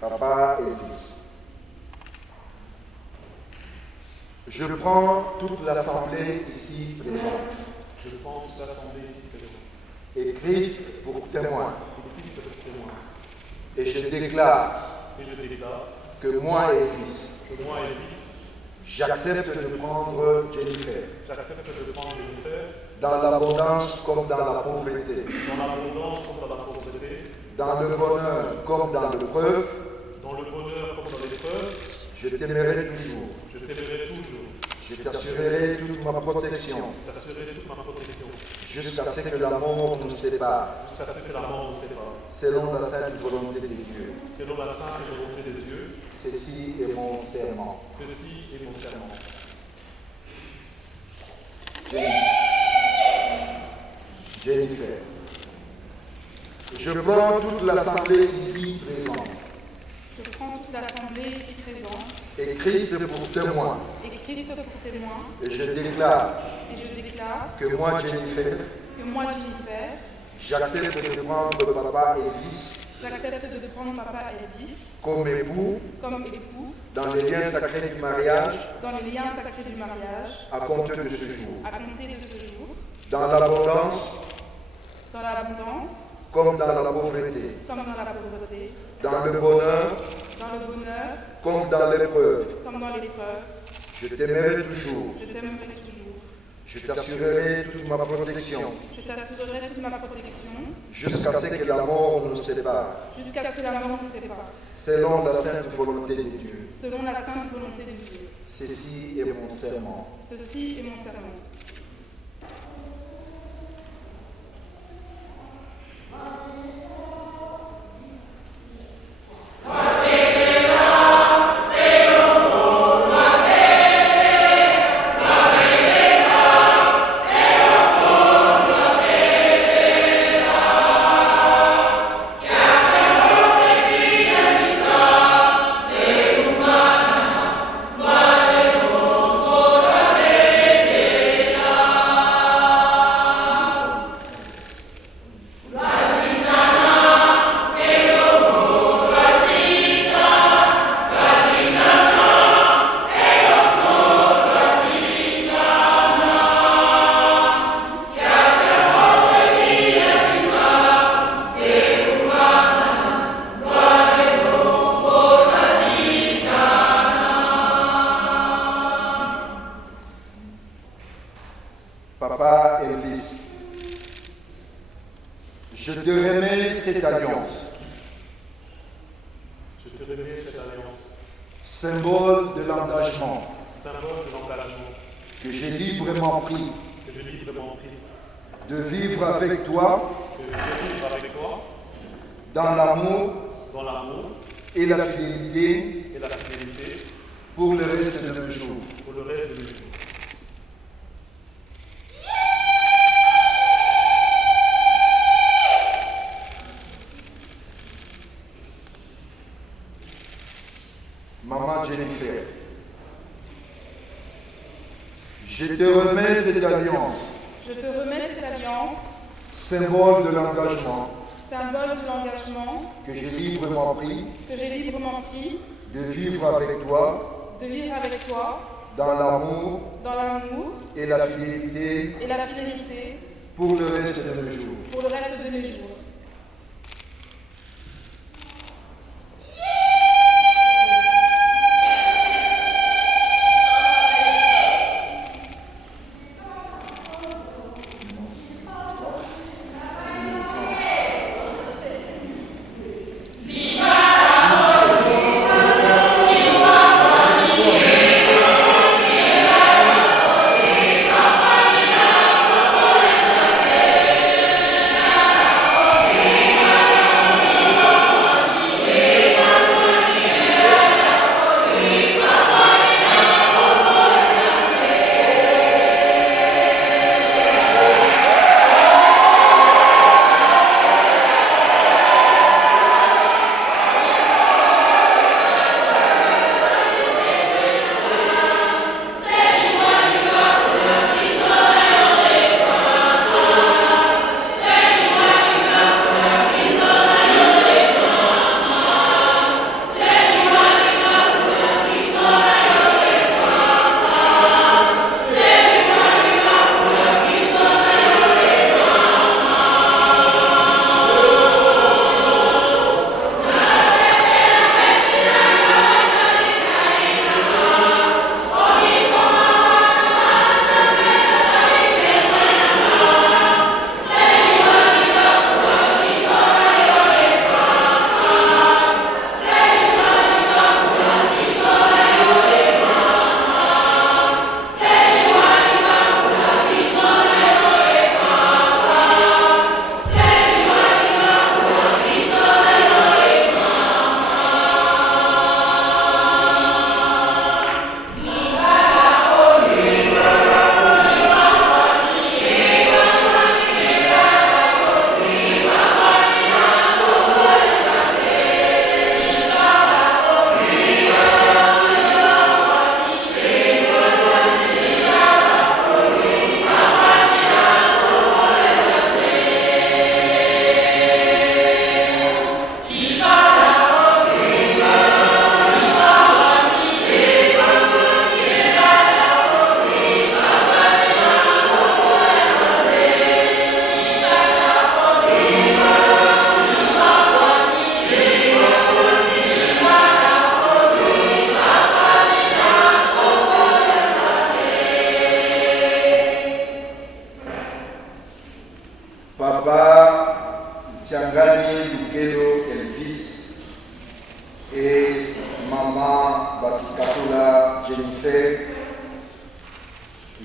Papa et fils. Je prends toute l'assemblée ici présente. Je prends toute l'assemblée ici présente. Et Christ pour témoin. Et Christ pour témoin. Et je déclare que moi et fils, j'accepte de prendre Jennifer. J'accepte de prendre Jennifer. Dans l'abondance comme dans la pauvreté. Dans l'abondance comme dans la pauvreté. Dans le bonheur comme dans l'épreuve. Dans le bonheur comme dans l'épreuve. Je t'aimerai toujours. Je t'aimerai toujours. Je t'assurerai toute ma protection. Je t'assurerai toute ma protection. Jusqu'à ce que la mort nous sépare. Jusqu'à ce que la mort nous sépare. Selon la sainte volonté de Dieu. Selon la sainte volonté de Dieu. Ceci est mon serment. Ceci est mon serment. Jennifer. Je prends toute l'assemblée ici présente. Je prends toute l'assemblée ici présente. Et Christ pour témoin. Et Christ pour témoin. Et je déclare. Que moi, Jennifer. J'accepte de prendre papa et fils. J'accepte de prendre papa et fils. Comme époux. Dans les liens sacrés du mariage. À compter de ce jour. Dans l'abondance. Comme dans la pauvreté. Dans le bonheur. Comme dans l'épreuve. Je t'aimerai toujours. Je t'assurerai toute ma protection. Jusqu'à ce que la mort nous sépare. Selon la sainte volonté de Dieu. Ceci est mon serment. Papa et fils, je te remets cette alliance. Je te remets cette alliance. Symbole de l'engagement. Symbole de l'engagement. Que j'ai librement pris. Que j'ai librement pris. De vivre avec toi. De vivre avec toi. Dans l'amour. Dans l'amour. Et la fidélité. Et la fidélité. Pour le reste de nos jours. Pour le reste de nos jours. Maman Jennifer, je te remets cette alliance. Symbole de l'engagement. Symbole de l'engagement. Que j'ai librement pris. de vivre avec toi dans l'amour et la fidélité pour le reste de nos jours.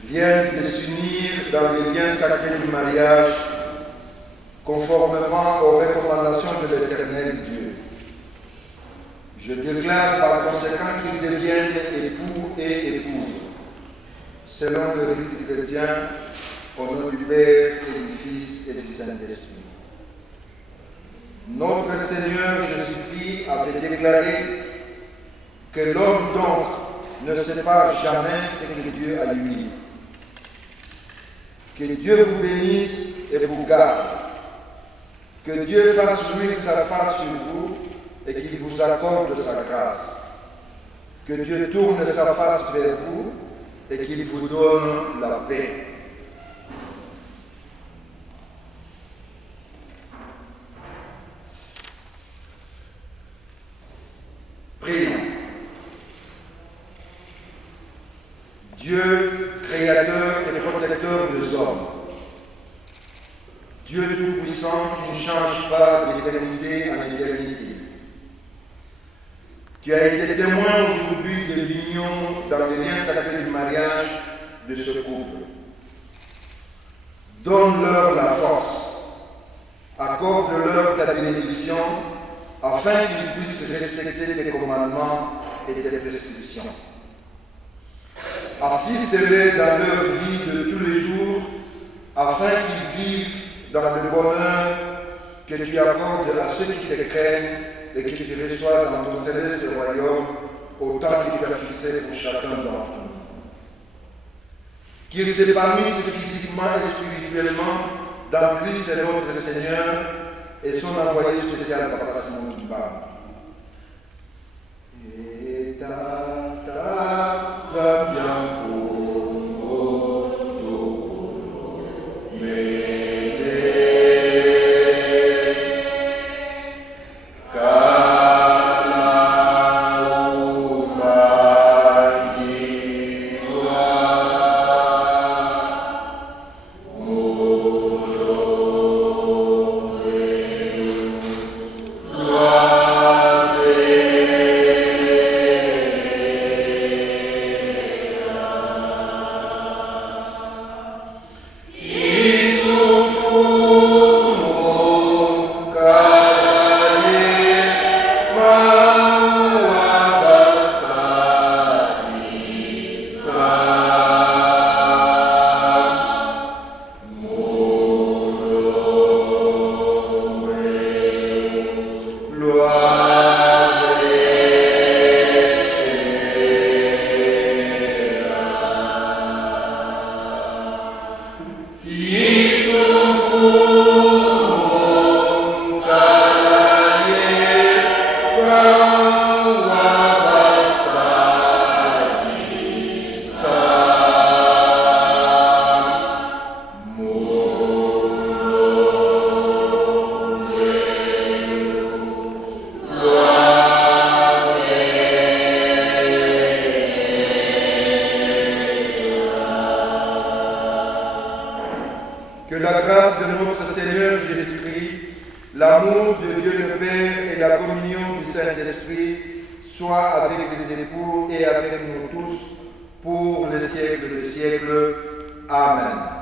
viennent de s'unir dans les liens sacrés du mariage, conformément aux recommandations de l'Éternel Dieu. Je déclare par conséquent qu'ils deviennent époux et épouses, selon le rite chrétien, au nom du Père et du Fils et du Saint-Esprit. Notre Seigneur Jésus-Christ avait déclaré que l'homme donc ne sépare jamais ce que Dieu a uni. Que Dieu vous bénisse et vous garde. Que Dieu fasse luire sa face sur vous et qu'il vous accorde sa grâce. Que Dieu tourne sa face vers vous et qu'il vous donne la paix. Prions. Dieu, créateur et protecteur des hommes, Dieu tout-puissant qui ne change pas d'éternité en éternité, tu as été témoin aujourd'hui de l'union dans les liens sacrés du mariage de ce couple. Donne-leur la force, accorde-leur ta bénédiction, afin qu'ils puissent respecter tes commandements et tes prescriptions. Assiste-les dans leur vie de tous les jours, afin qu'ils vivent dans le bonheur que tu accordes à ceux qui te craignent et que tu reçois dans ton céleste royaume au temps que tu as fixé pour chacun d'entre nous. Qu'ils s'épanouissent physiquement et spirituellement dans Christ notre Seigneur et son envoyé spécial, Papa Simon Kimba. l'amour de Dieu le Père et la communion du Saint-Esprit soient avec les époux et avec nous tous pour le siècle des siècles. Amen.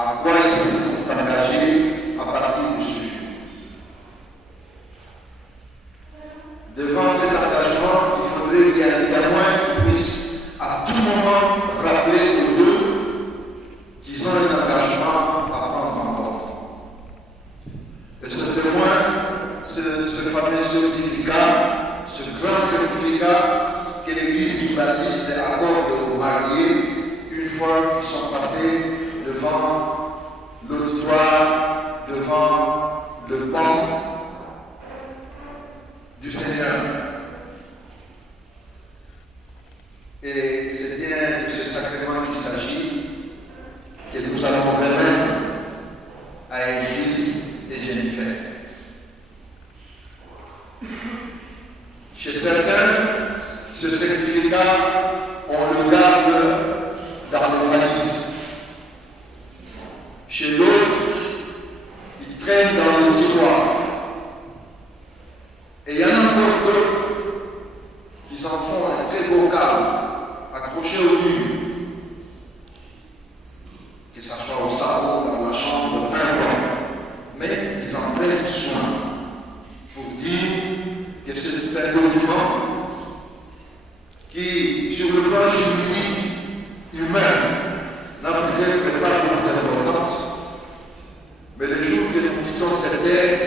à quoi ils se sont engagés à partir de ce jour. Devant cet engagement, il faudrait qu'il y ait un témoin qui puisse à tout moment rappeler aux deux qu'ils ont un engagement à prendre en compte. Et ce témoin, ce fameux certificat, ce grand certificat que l'Église du Baptiste accorde aux mariés une fois qu'ils sont passés devant l'auditoire, devant le banc du Seigneur. Et c'est bien de ce sacrement qu'il s'agit que nous allons remettre à Église et Jennifer. Chez certains, ce certificat, on le garde dans les valises. Chez d'autres, il traîne dans le tiroir. Et il y en a encore d'autres qui s'en font un très beau cadre, accroché au mur. Que ce soit au salon, dans la chambre, peu importe. Mais ils en prennent soin pour dire que c'est un document qui, sur le plan juridique, humain, n'a peut-être pas beaucoup d'importance. Mais le jour que nous quittons cette terre,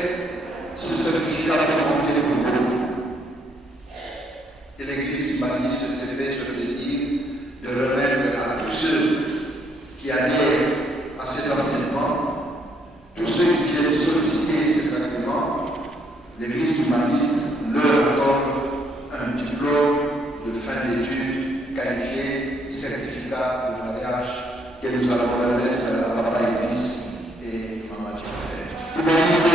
ce certificat peut compter pour nous. Et l'Église humaniste s'est fait ce plaisir de remettre à tous ceux qui adhèrent à cet enseignement, tous ceux qui viennent solliciter ces sacrements, l'Église humaniste leur accorde un diplôme de fin d'études qualifié, certificat de mariage que nous allons remettre à papa et fils et maman Jennifer.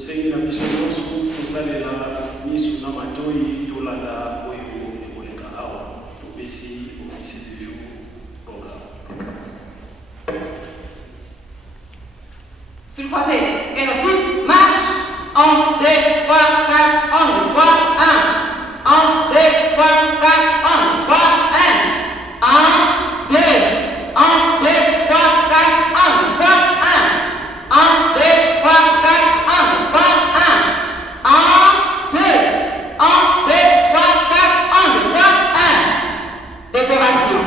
tosengi na biso nyonso tosalela miso na matoi tolanda oyo ekoleka awa topesi officier du jour programme. Fil croisé, et le 6, marche. 1, 2, 3, 4, on y voit 1. 1, 2, 3, 4, on y voit 1. 1, 2, 1, 2, 3, 4, on y voit 1. 1, 2, 3, 4, on y voit 1. 1, 2, 1, 2, 3, 4, on y voit 1. Décoration.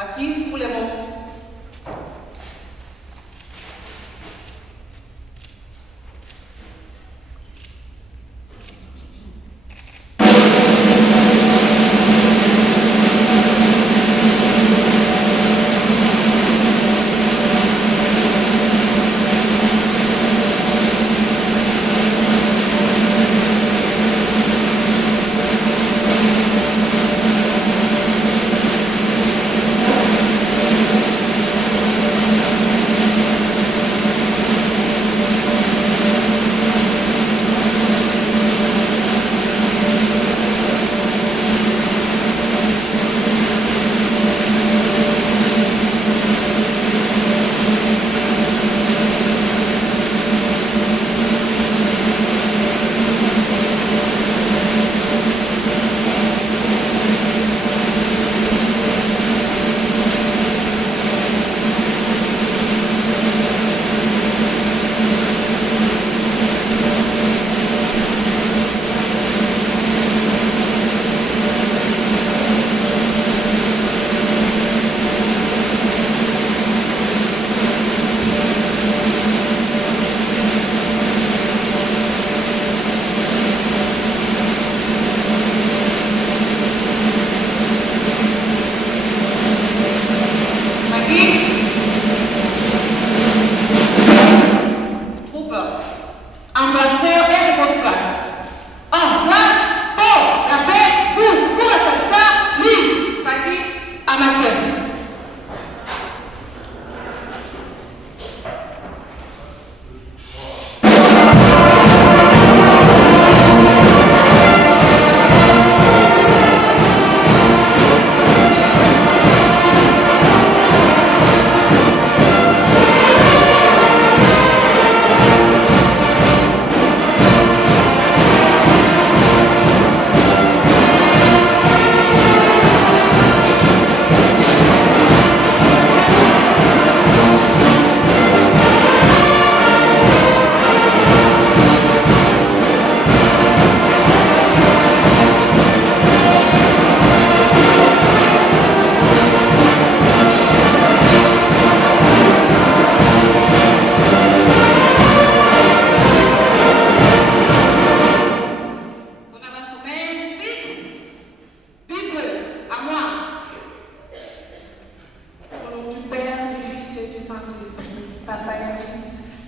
Aquí, pour les mots.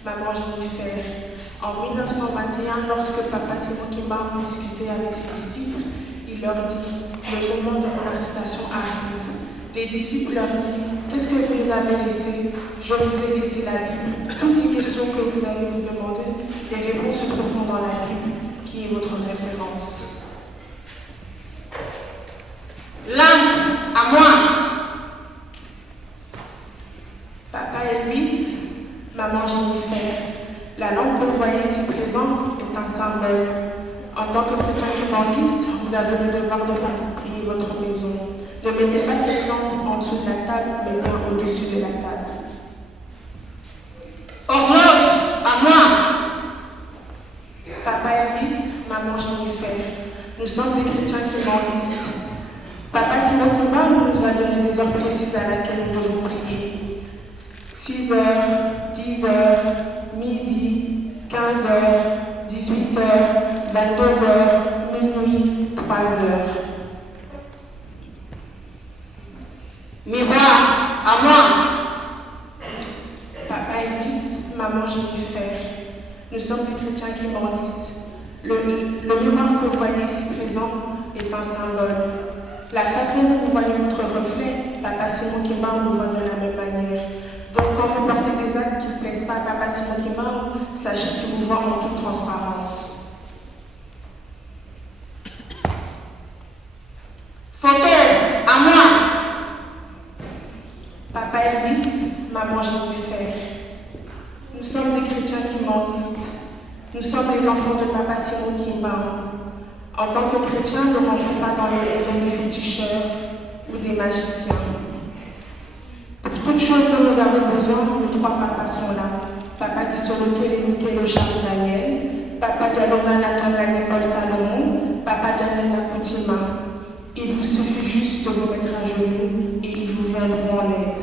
Maman Jennifer. En 1921, lorsque Papa Simon Kimba discutait avec ses disciples, il leur dit « Le moment de mon arrestation arrive ». Les disciples leur disent « Qu'est-ce que vous avez laissé? Je vous ai laissé la Bible. Toutes les questions que vous allez vous demander, les réponses se trouveront dans la Bible, qui est votre référence. » L'âme, à moi. Papa Elvis, maman Jennifer, la lampe que vous voyez ici présente est un symbole. En tant que chrétien kimbanguiste, vous avez le devoir de faire prier votre maison. Ne mettez pas cette lampe en dessous de la table, mais bien au-dessus de la table. Horloge, à moi. Papa Elvis, maman Jennifer, nous sommes des chrétiens kimbanguistes. Papa Simon Kimba nous a donné des heures précises à laquelle nous devons prier. 6h, 10h, midi, 15h, 18h, 22h, minuit, 3h. Miroir, à moi. Papa Elvis, maman Jennifer, nous sommes des chrétiens kimbanglistes. Le miroir que vous voyez ici présent est un symbole. La façon dont vous voyez votre reflet, Papa Simon Kimbangu nous voit de la même manière. Donc quand vous portez des actes qui ne plaisent pas à Papa Simon Kimbangu, sachez qu'il vous voit en toute transparence. Photo, à moi. Papa Elvis, maman Jennifer, nous sommes des chrétiens kimbanguistes. Nous sommes les enfants de Papa Simon Kimbangu. En tant que chrétiens, nous ne rentrons pas dans les maisons des féticheurs ou des magiciens. Pour toutes choses dont nous avons besoin, nos trois papas sont là. Papa Gisoloke Lukelo Charles Daniel, Papa Dialonga Natangani Paul Salomon, Papa Dialena Koutima. Il vous suffit juste de vous mettre à genoux et ils vous viendront en aide.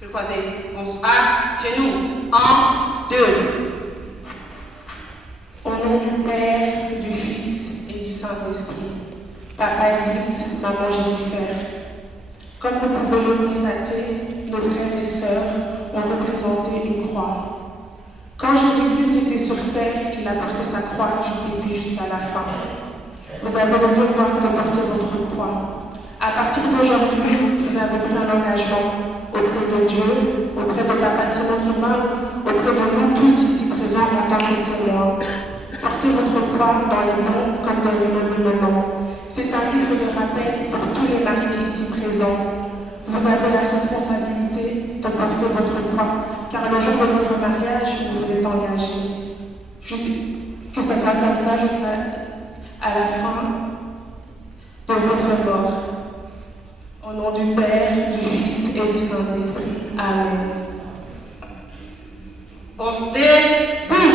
Je croisé. On se à genoux. 1, 2. Au nom du Père, du Fils et du Saint-Esprit. Papa Elvis, maman Jennifer. Comme vous pouvez le constater, nos frères et sœurs ont représenté une croix. Quand Jésus-Christ était sur terre, il a porté sa croix du début jusqu'à la fin. Vous avez le devoir de porter votre croix. À partir d'aujourd'hui, vous avez pris un engagement auprès de Dieu, auprès de Papa Simon Kimbangu, auprès de nous tous ici présents en tant que témoins. Portez votre croix dans les bons comme dans les mauvais moments. C'est un titre de rappel pour tous les mariés ici présents. Vous avez la responsabilité de porter votre croix, car le jour de votre mariage, vous vous êtes engagés. Que ce soit comme ça jusqu'à la fin de votre mort. Au nom du Père, du Fils et du Saint-Esprit. Amen. Postez, boum.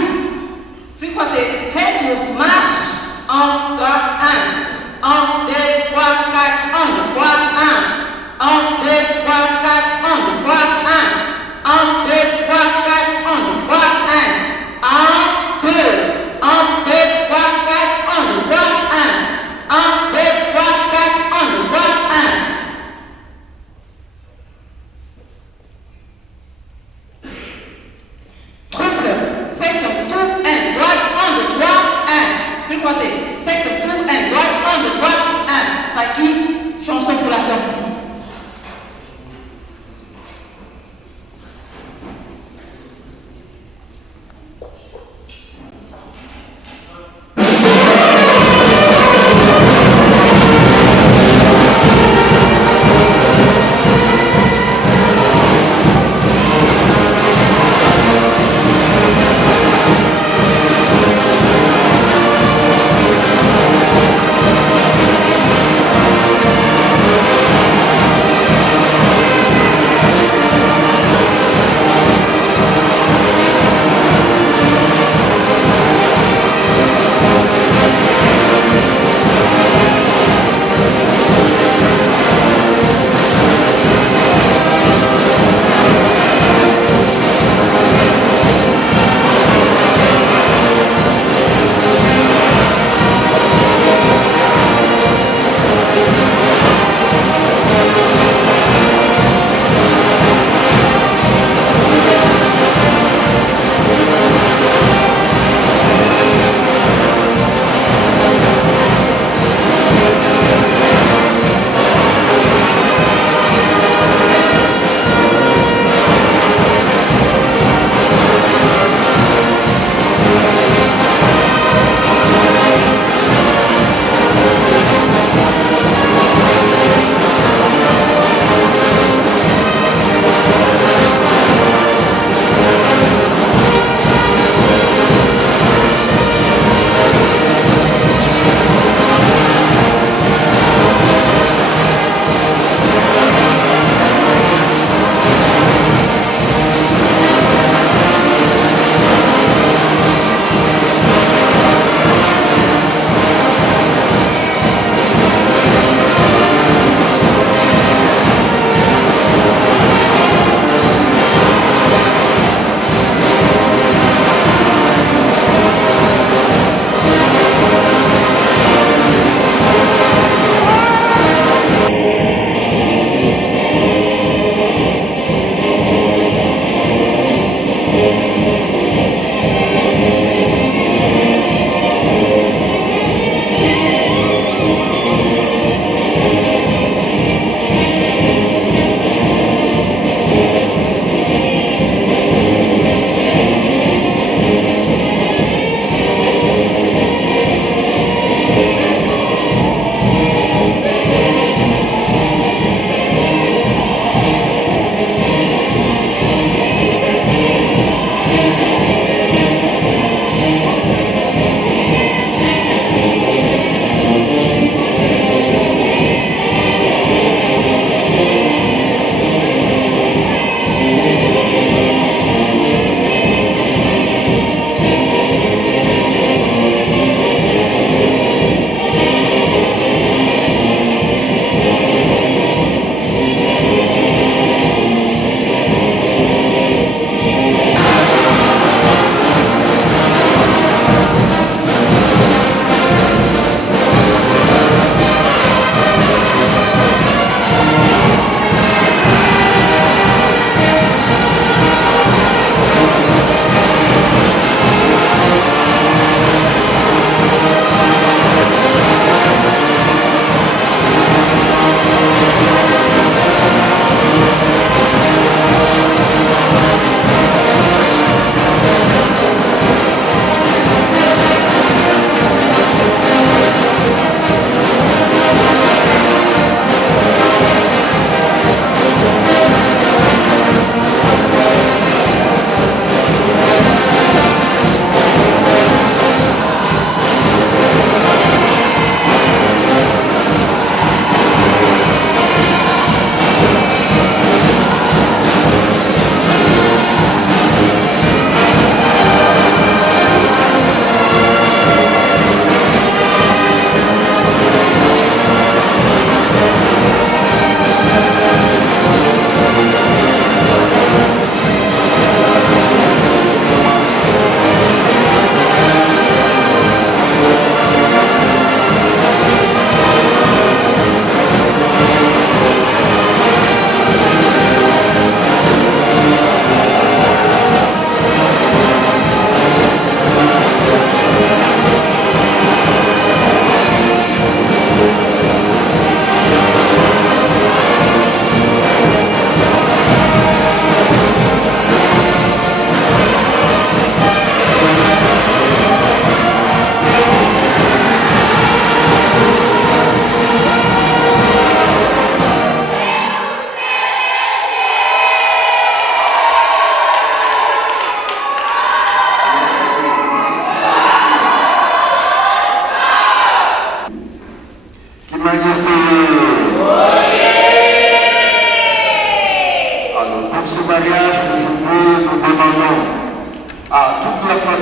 Flux croisé, retour, marche. 1, 3, 1. 1, 2, 3, 4, 1, 3, 1. 1, 2, 3, 4, 1, 3, 1. 1, 2, 3, 4, 1, 3, 1. 1, 2. 1, 2, 3, 4, 1, 3, 1. 1, 2, 3, 4, 1, 3, 1. Trouble, section, tour, 1, droite, 1, 2, 3, 1. Flux croisé, section, tour, 1, droite, 1, 2, 3, 1. Faki, chanson pour la sortie.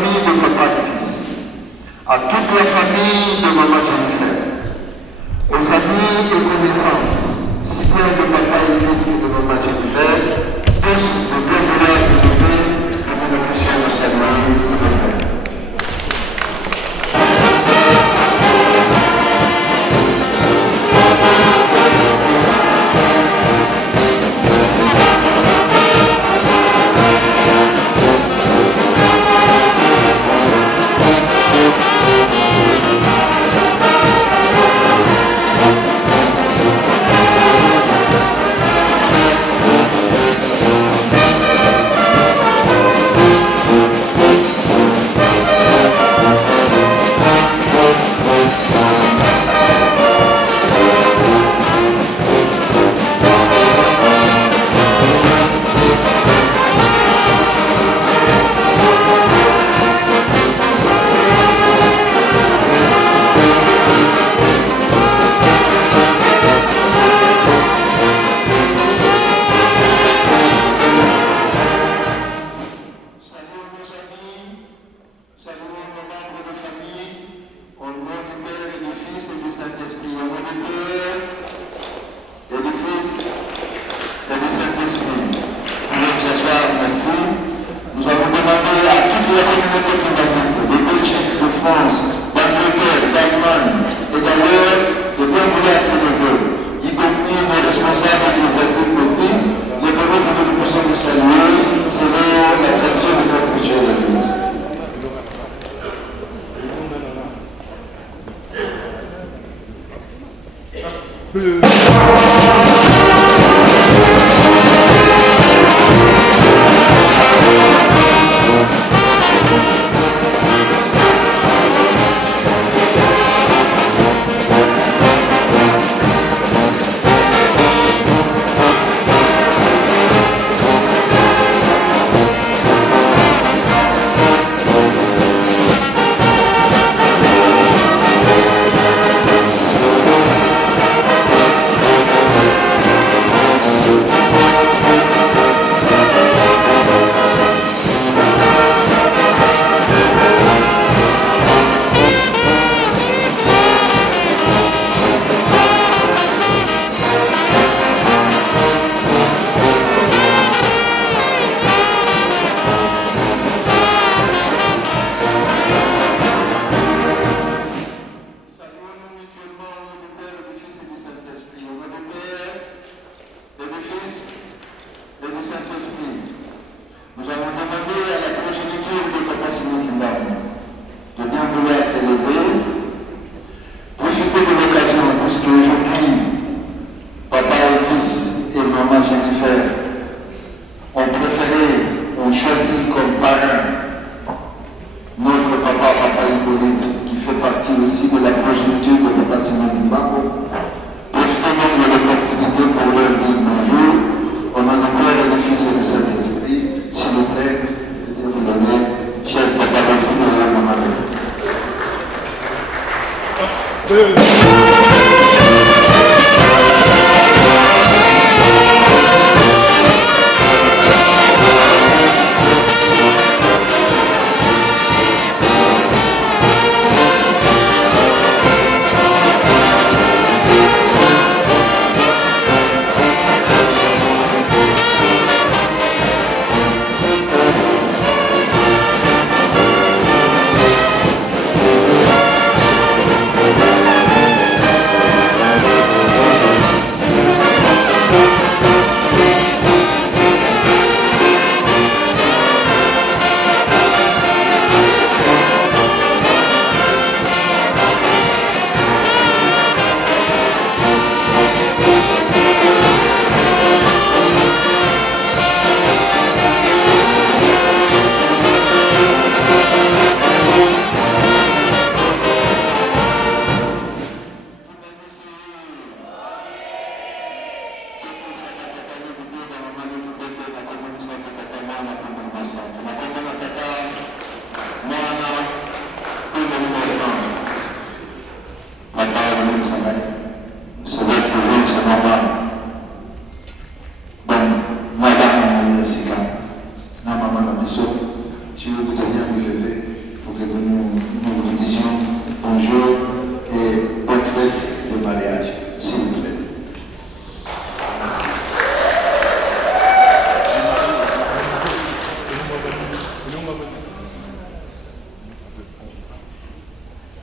famille de papa et fils, à toute la famille de maman Jennifer, aux amis et connaissances, si bien de papa et fils et de maman Jennifer, tous de bien vouloir de lever la bénédiction de saluer, s'il vous plaît.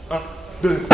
1, 2.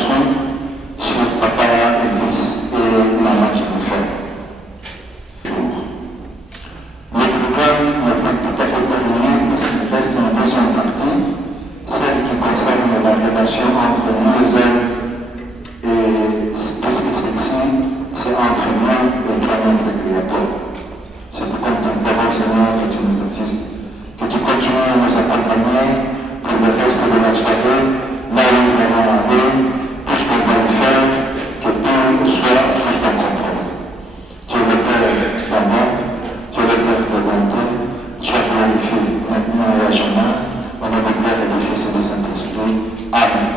construit sur Papa Elvis et Maman Jennifer. Le programme n'est pas tout à fait terminé puisqu'il reste une deuxième partie, celle qui concerne la relation entre nous les hommes et puisque celle-ci, c'est entre nous et toi notre Créateur. C'est pour contemporain, Seigneur, que tu nous assistes, que tu continues à nous accompagner pour le reste de la soirée, là où nous allons aller, tout ce qu'on va y faire, que tout soit sous ton contrôle. Tu es le Père d'amour, tu es le Père de bonté, sois glorifié maintenant et à jamais, au nom du Père et du Fils et du Saint-Esprit. Amen.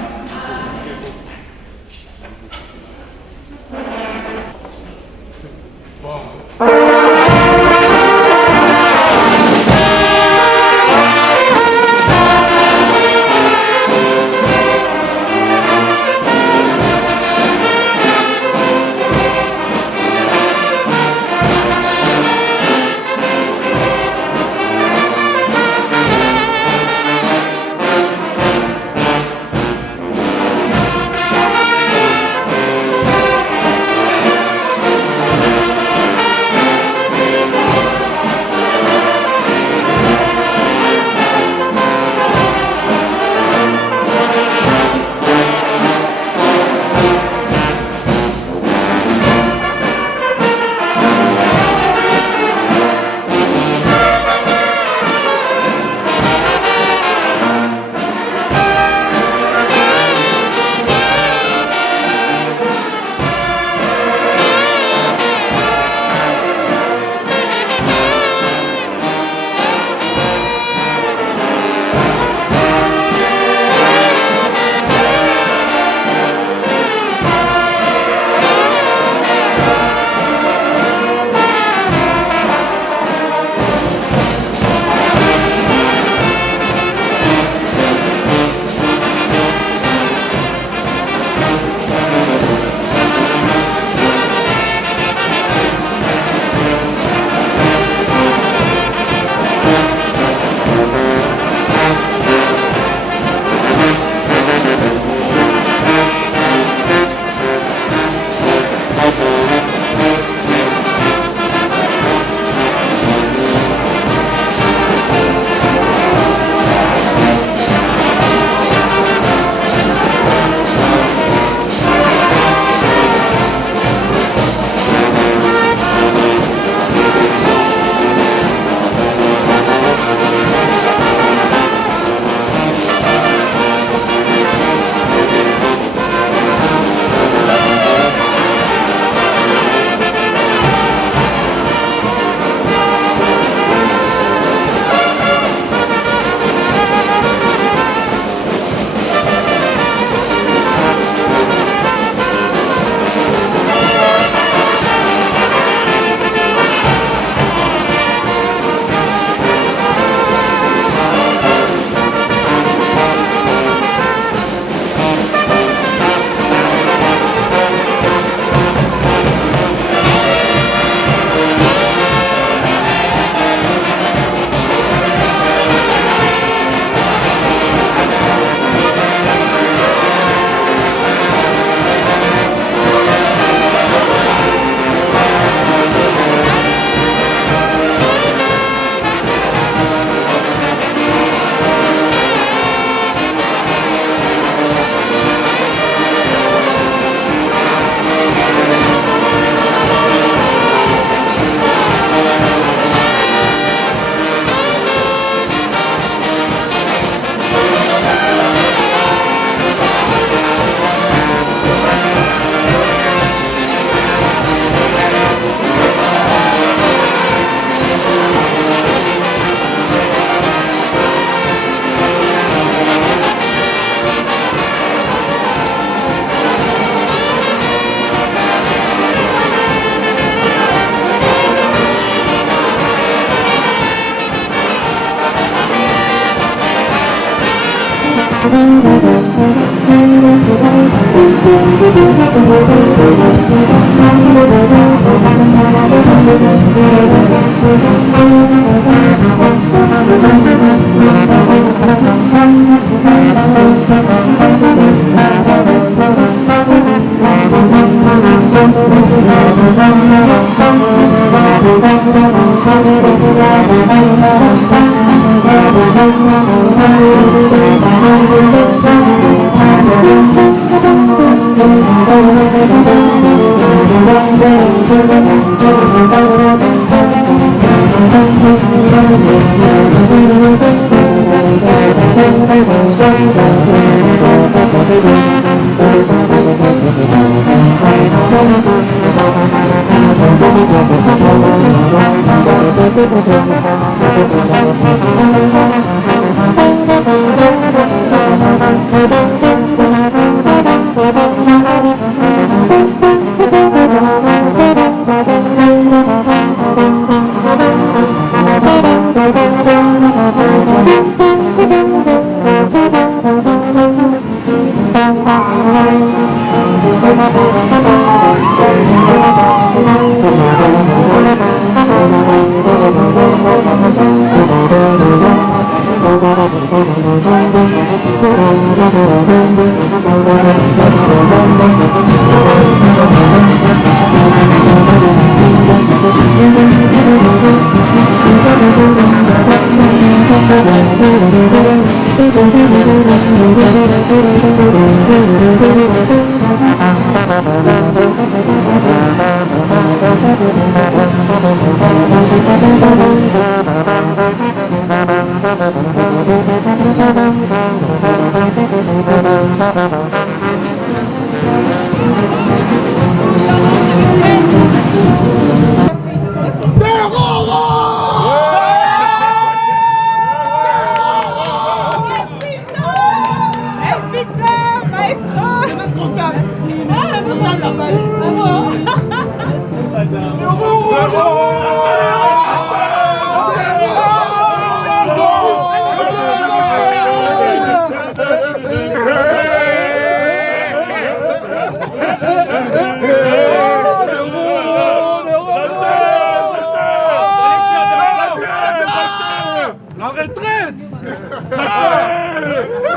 La retraite.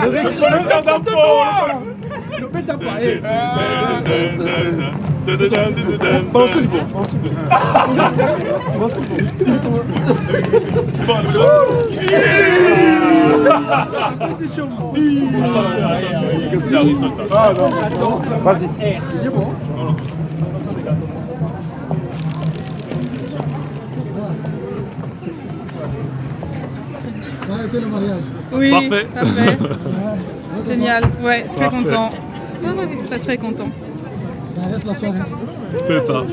Le collecteur d'impôts. Le bêta pas. Vas-y. Il est bon. Ça a été le mariage. Oui, parfait. Génial, ouais, très content. Très très content. Ça reste la soirée. C'est ça.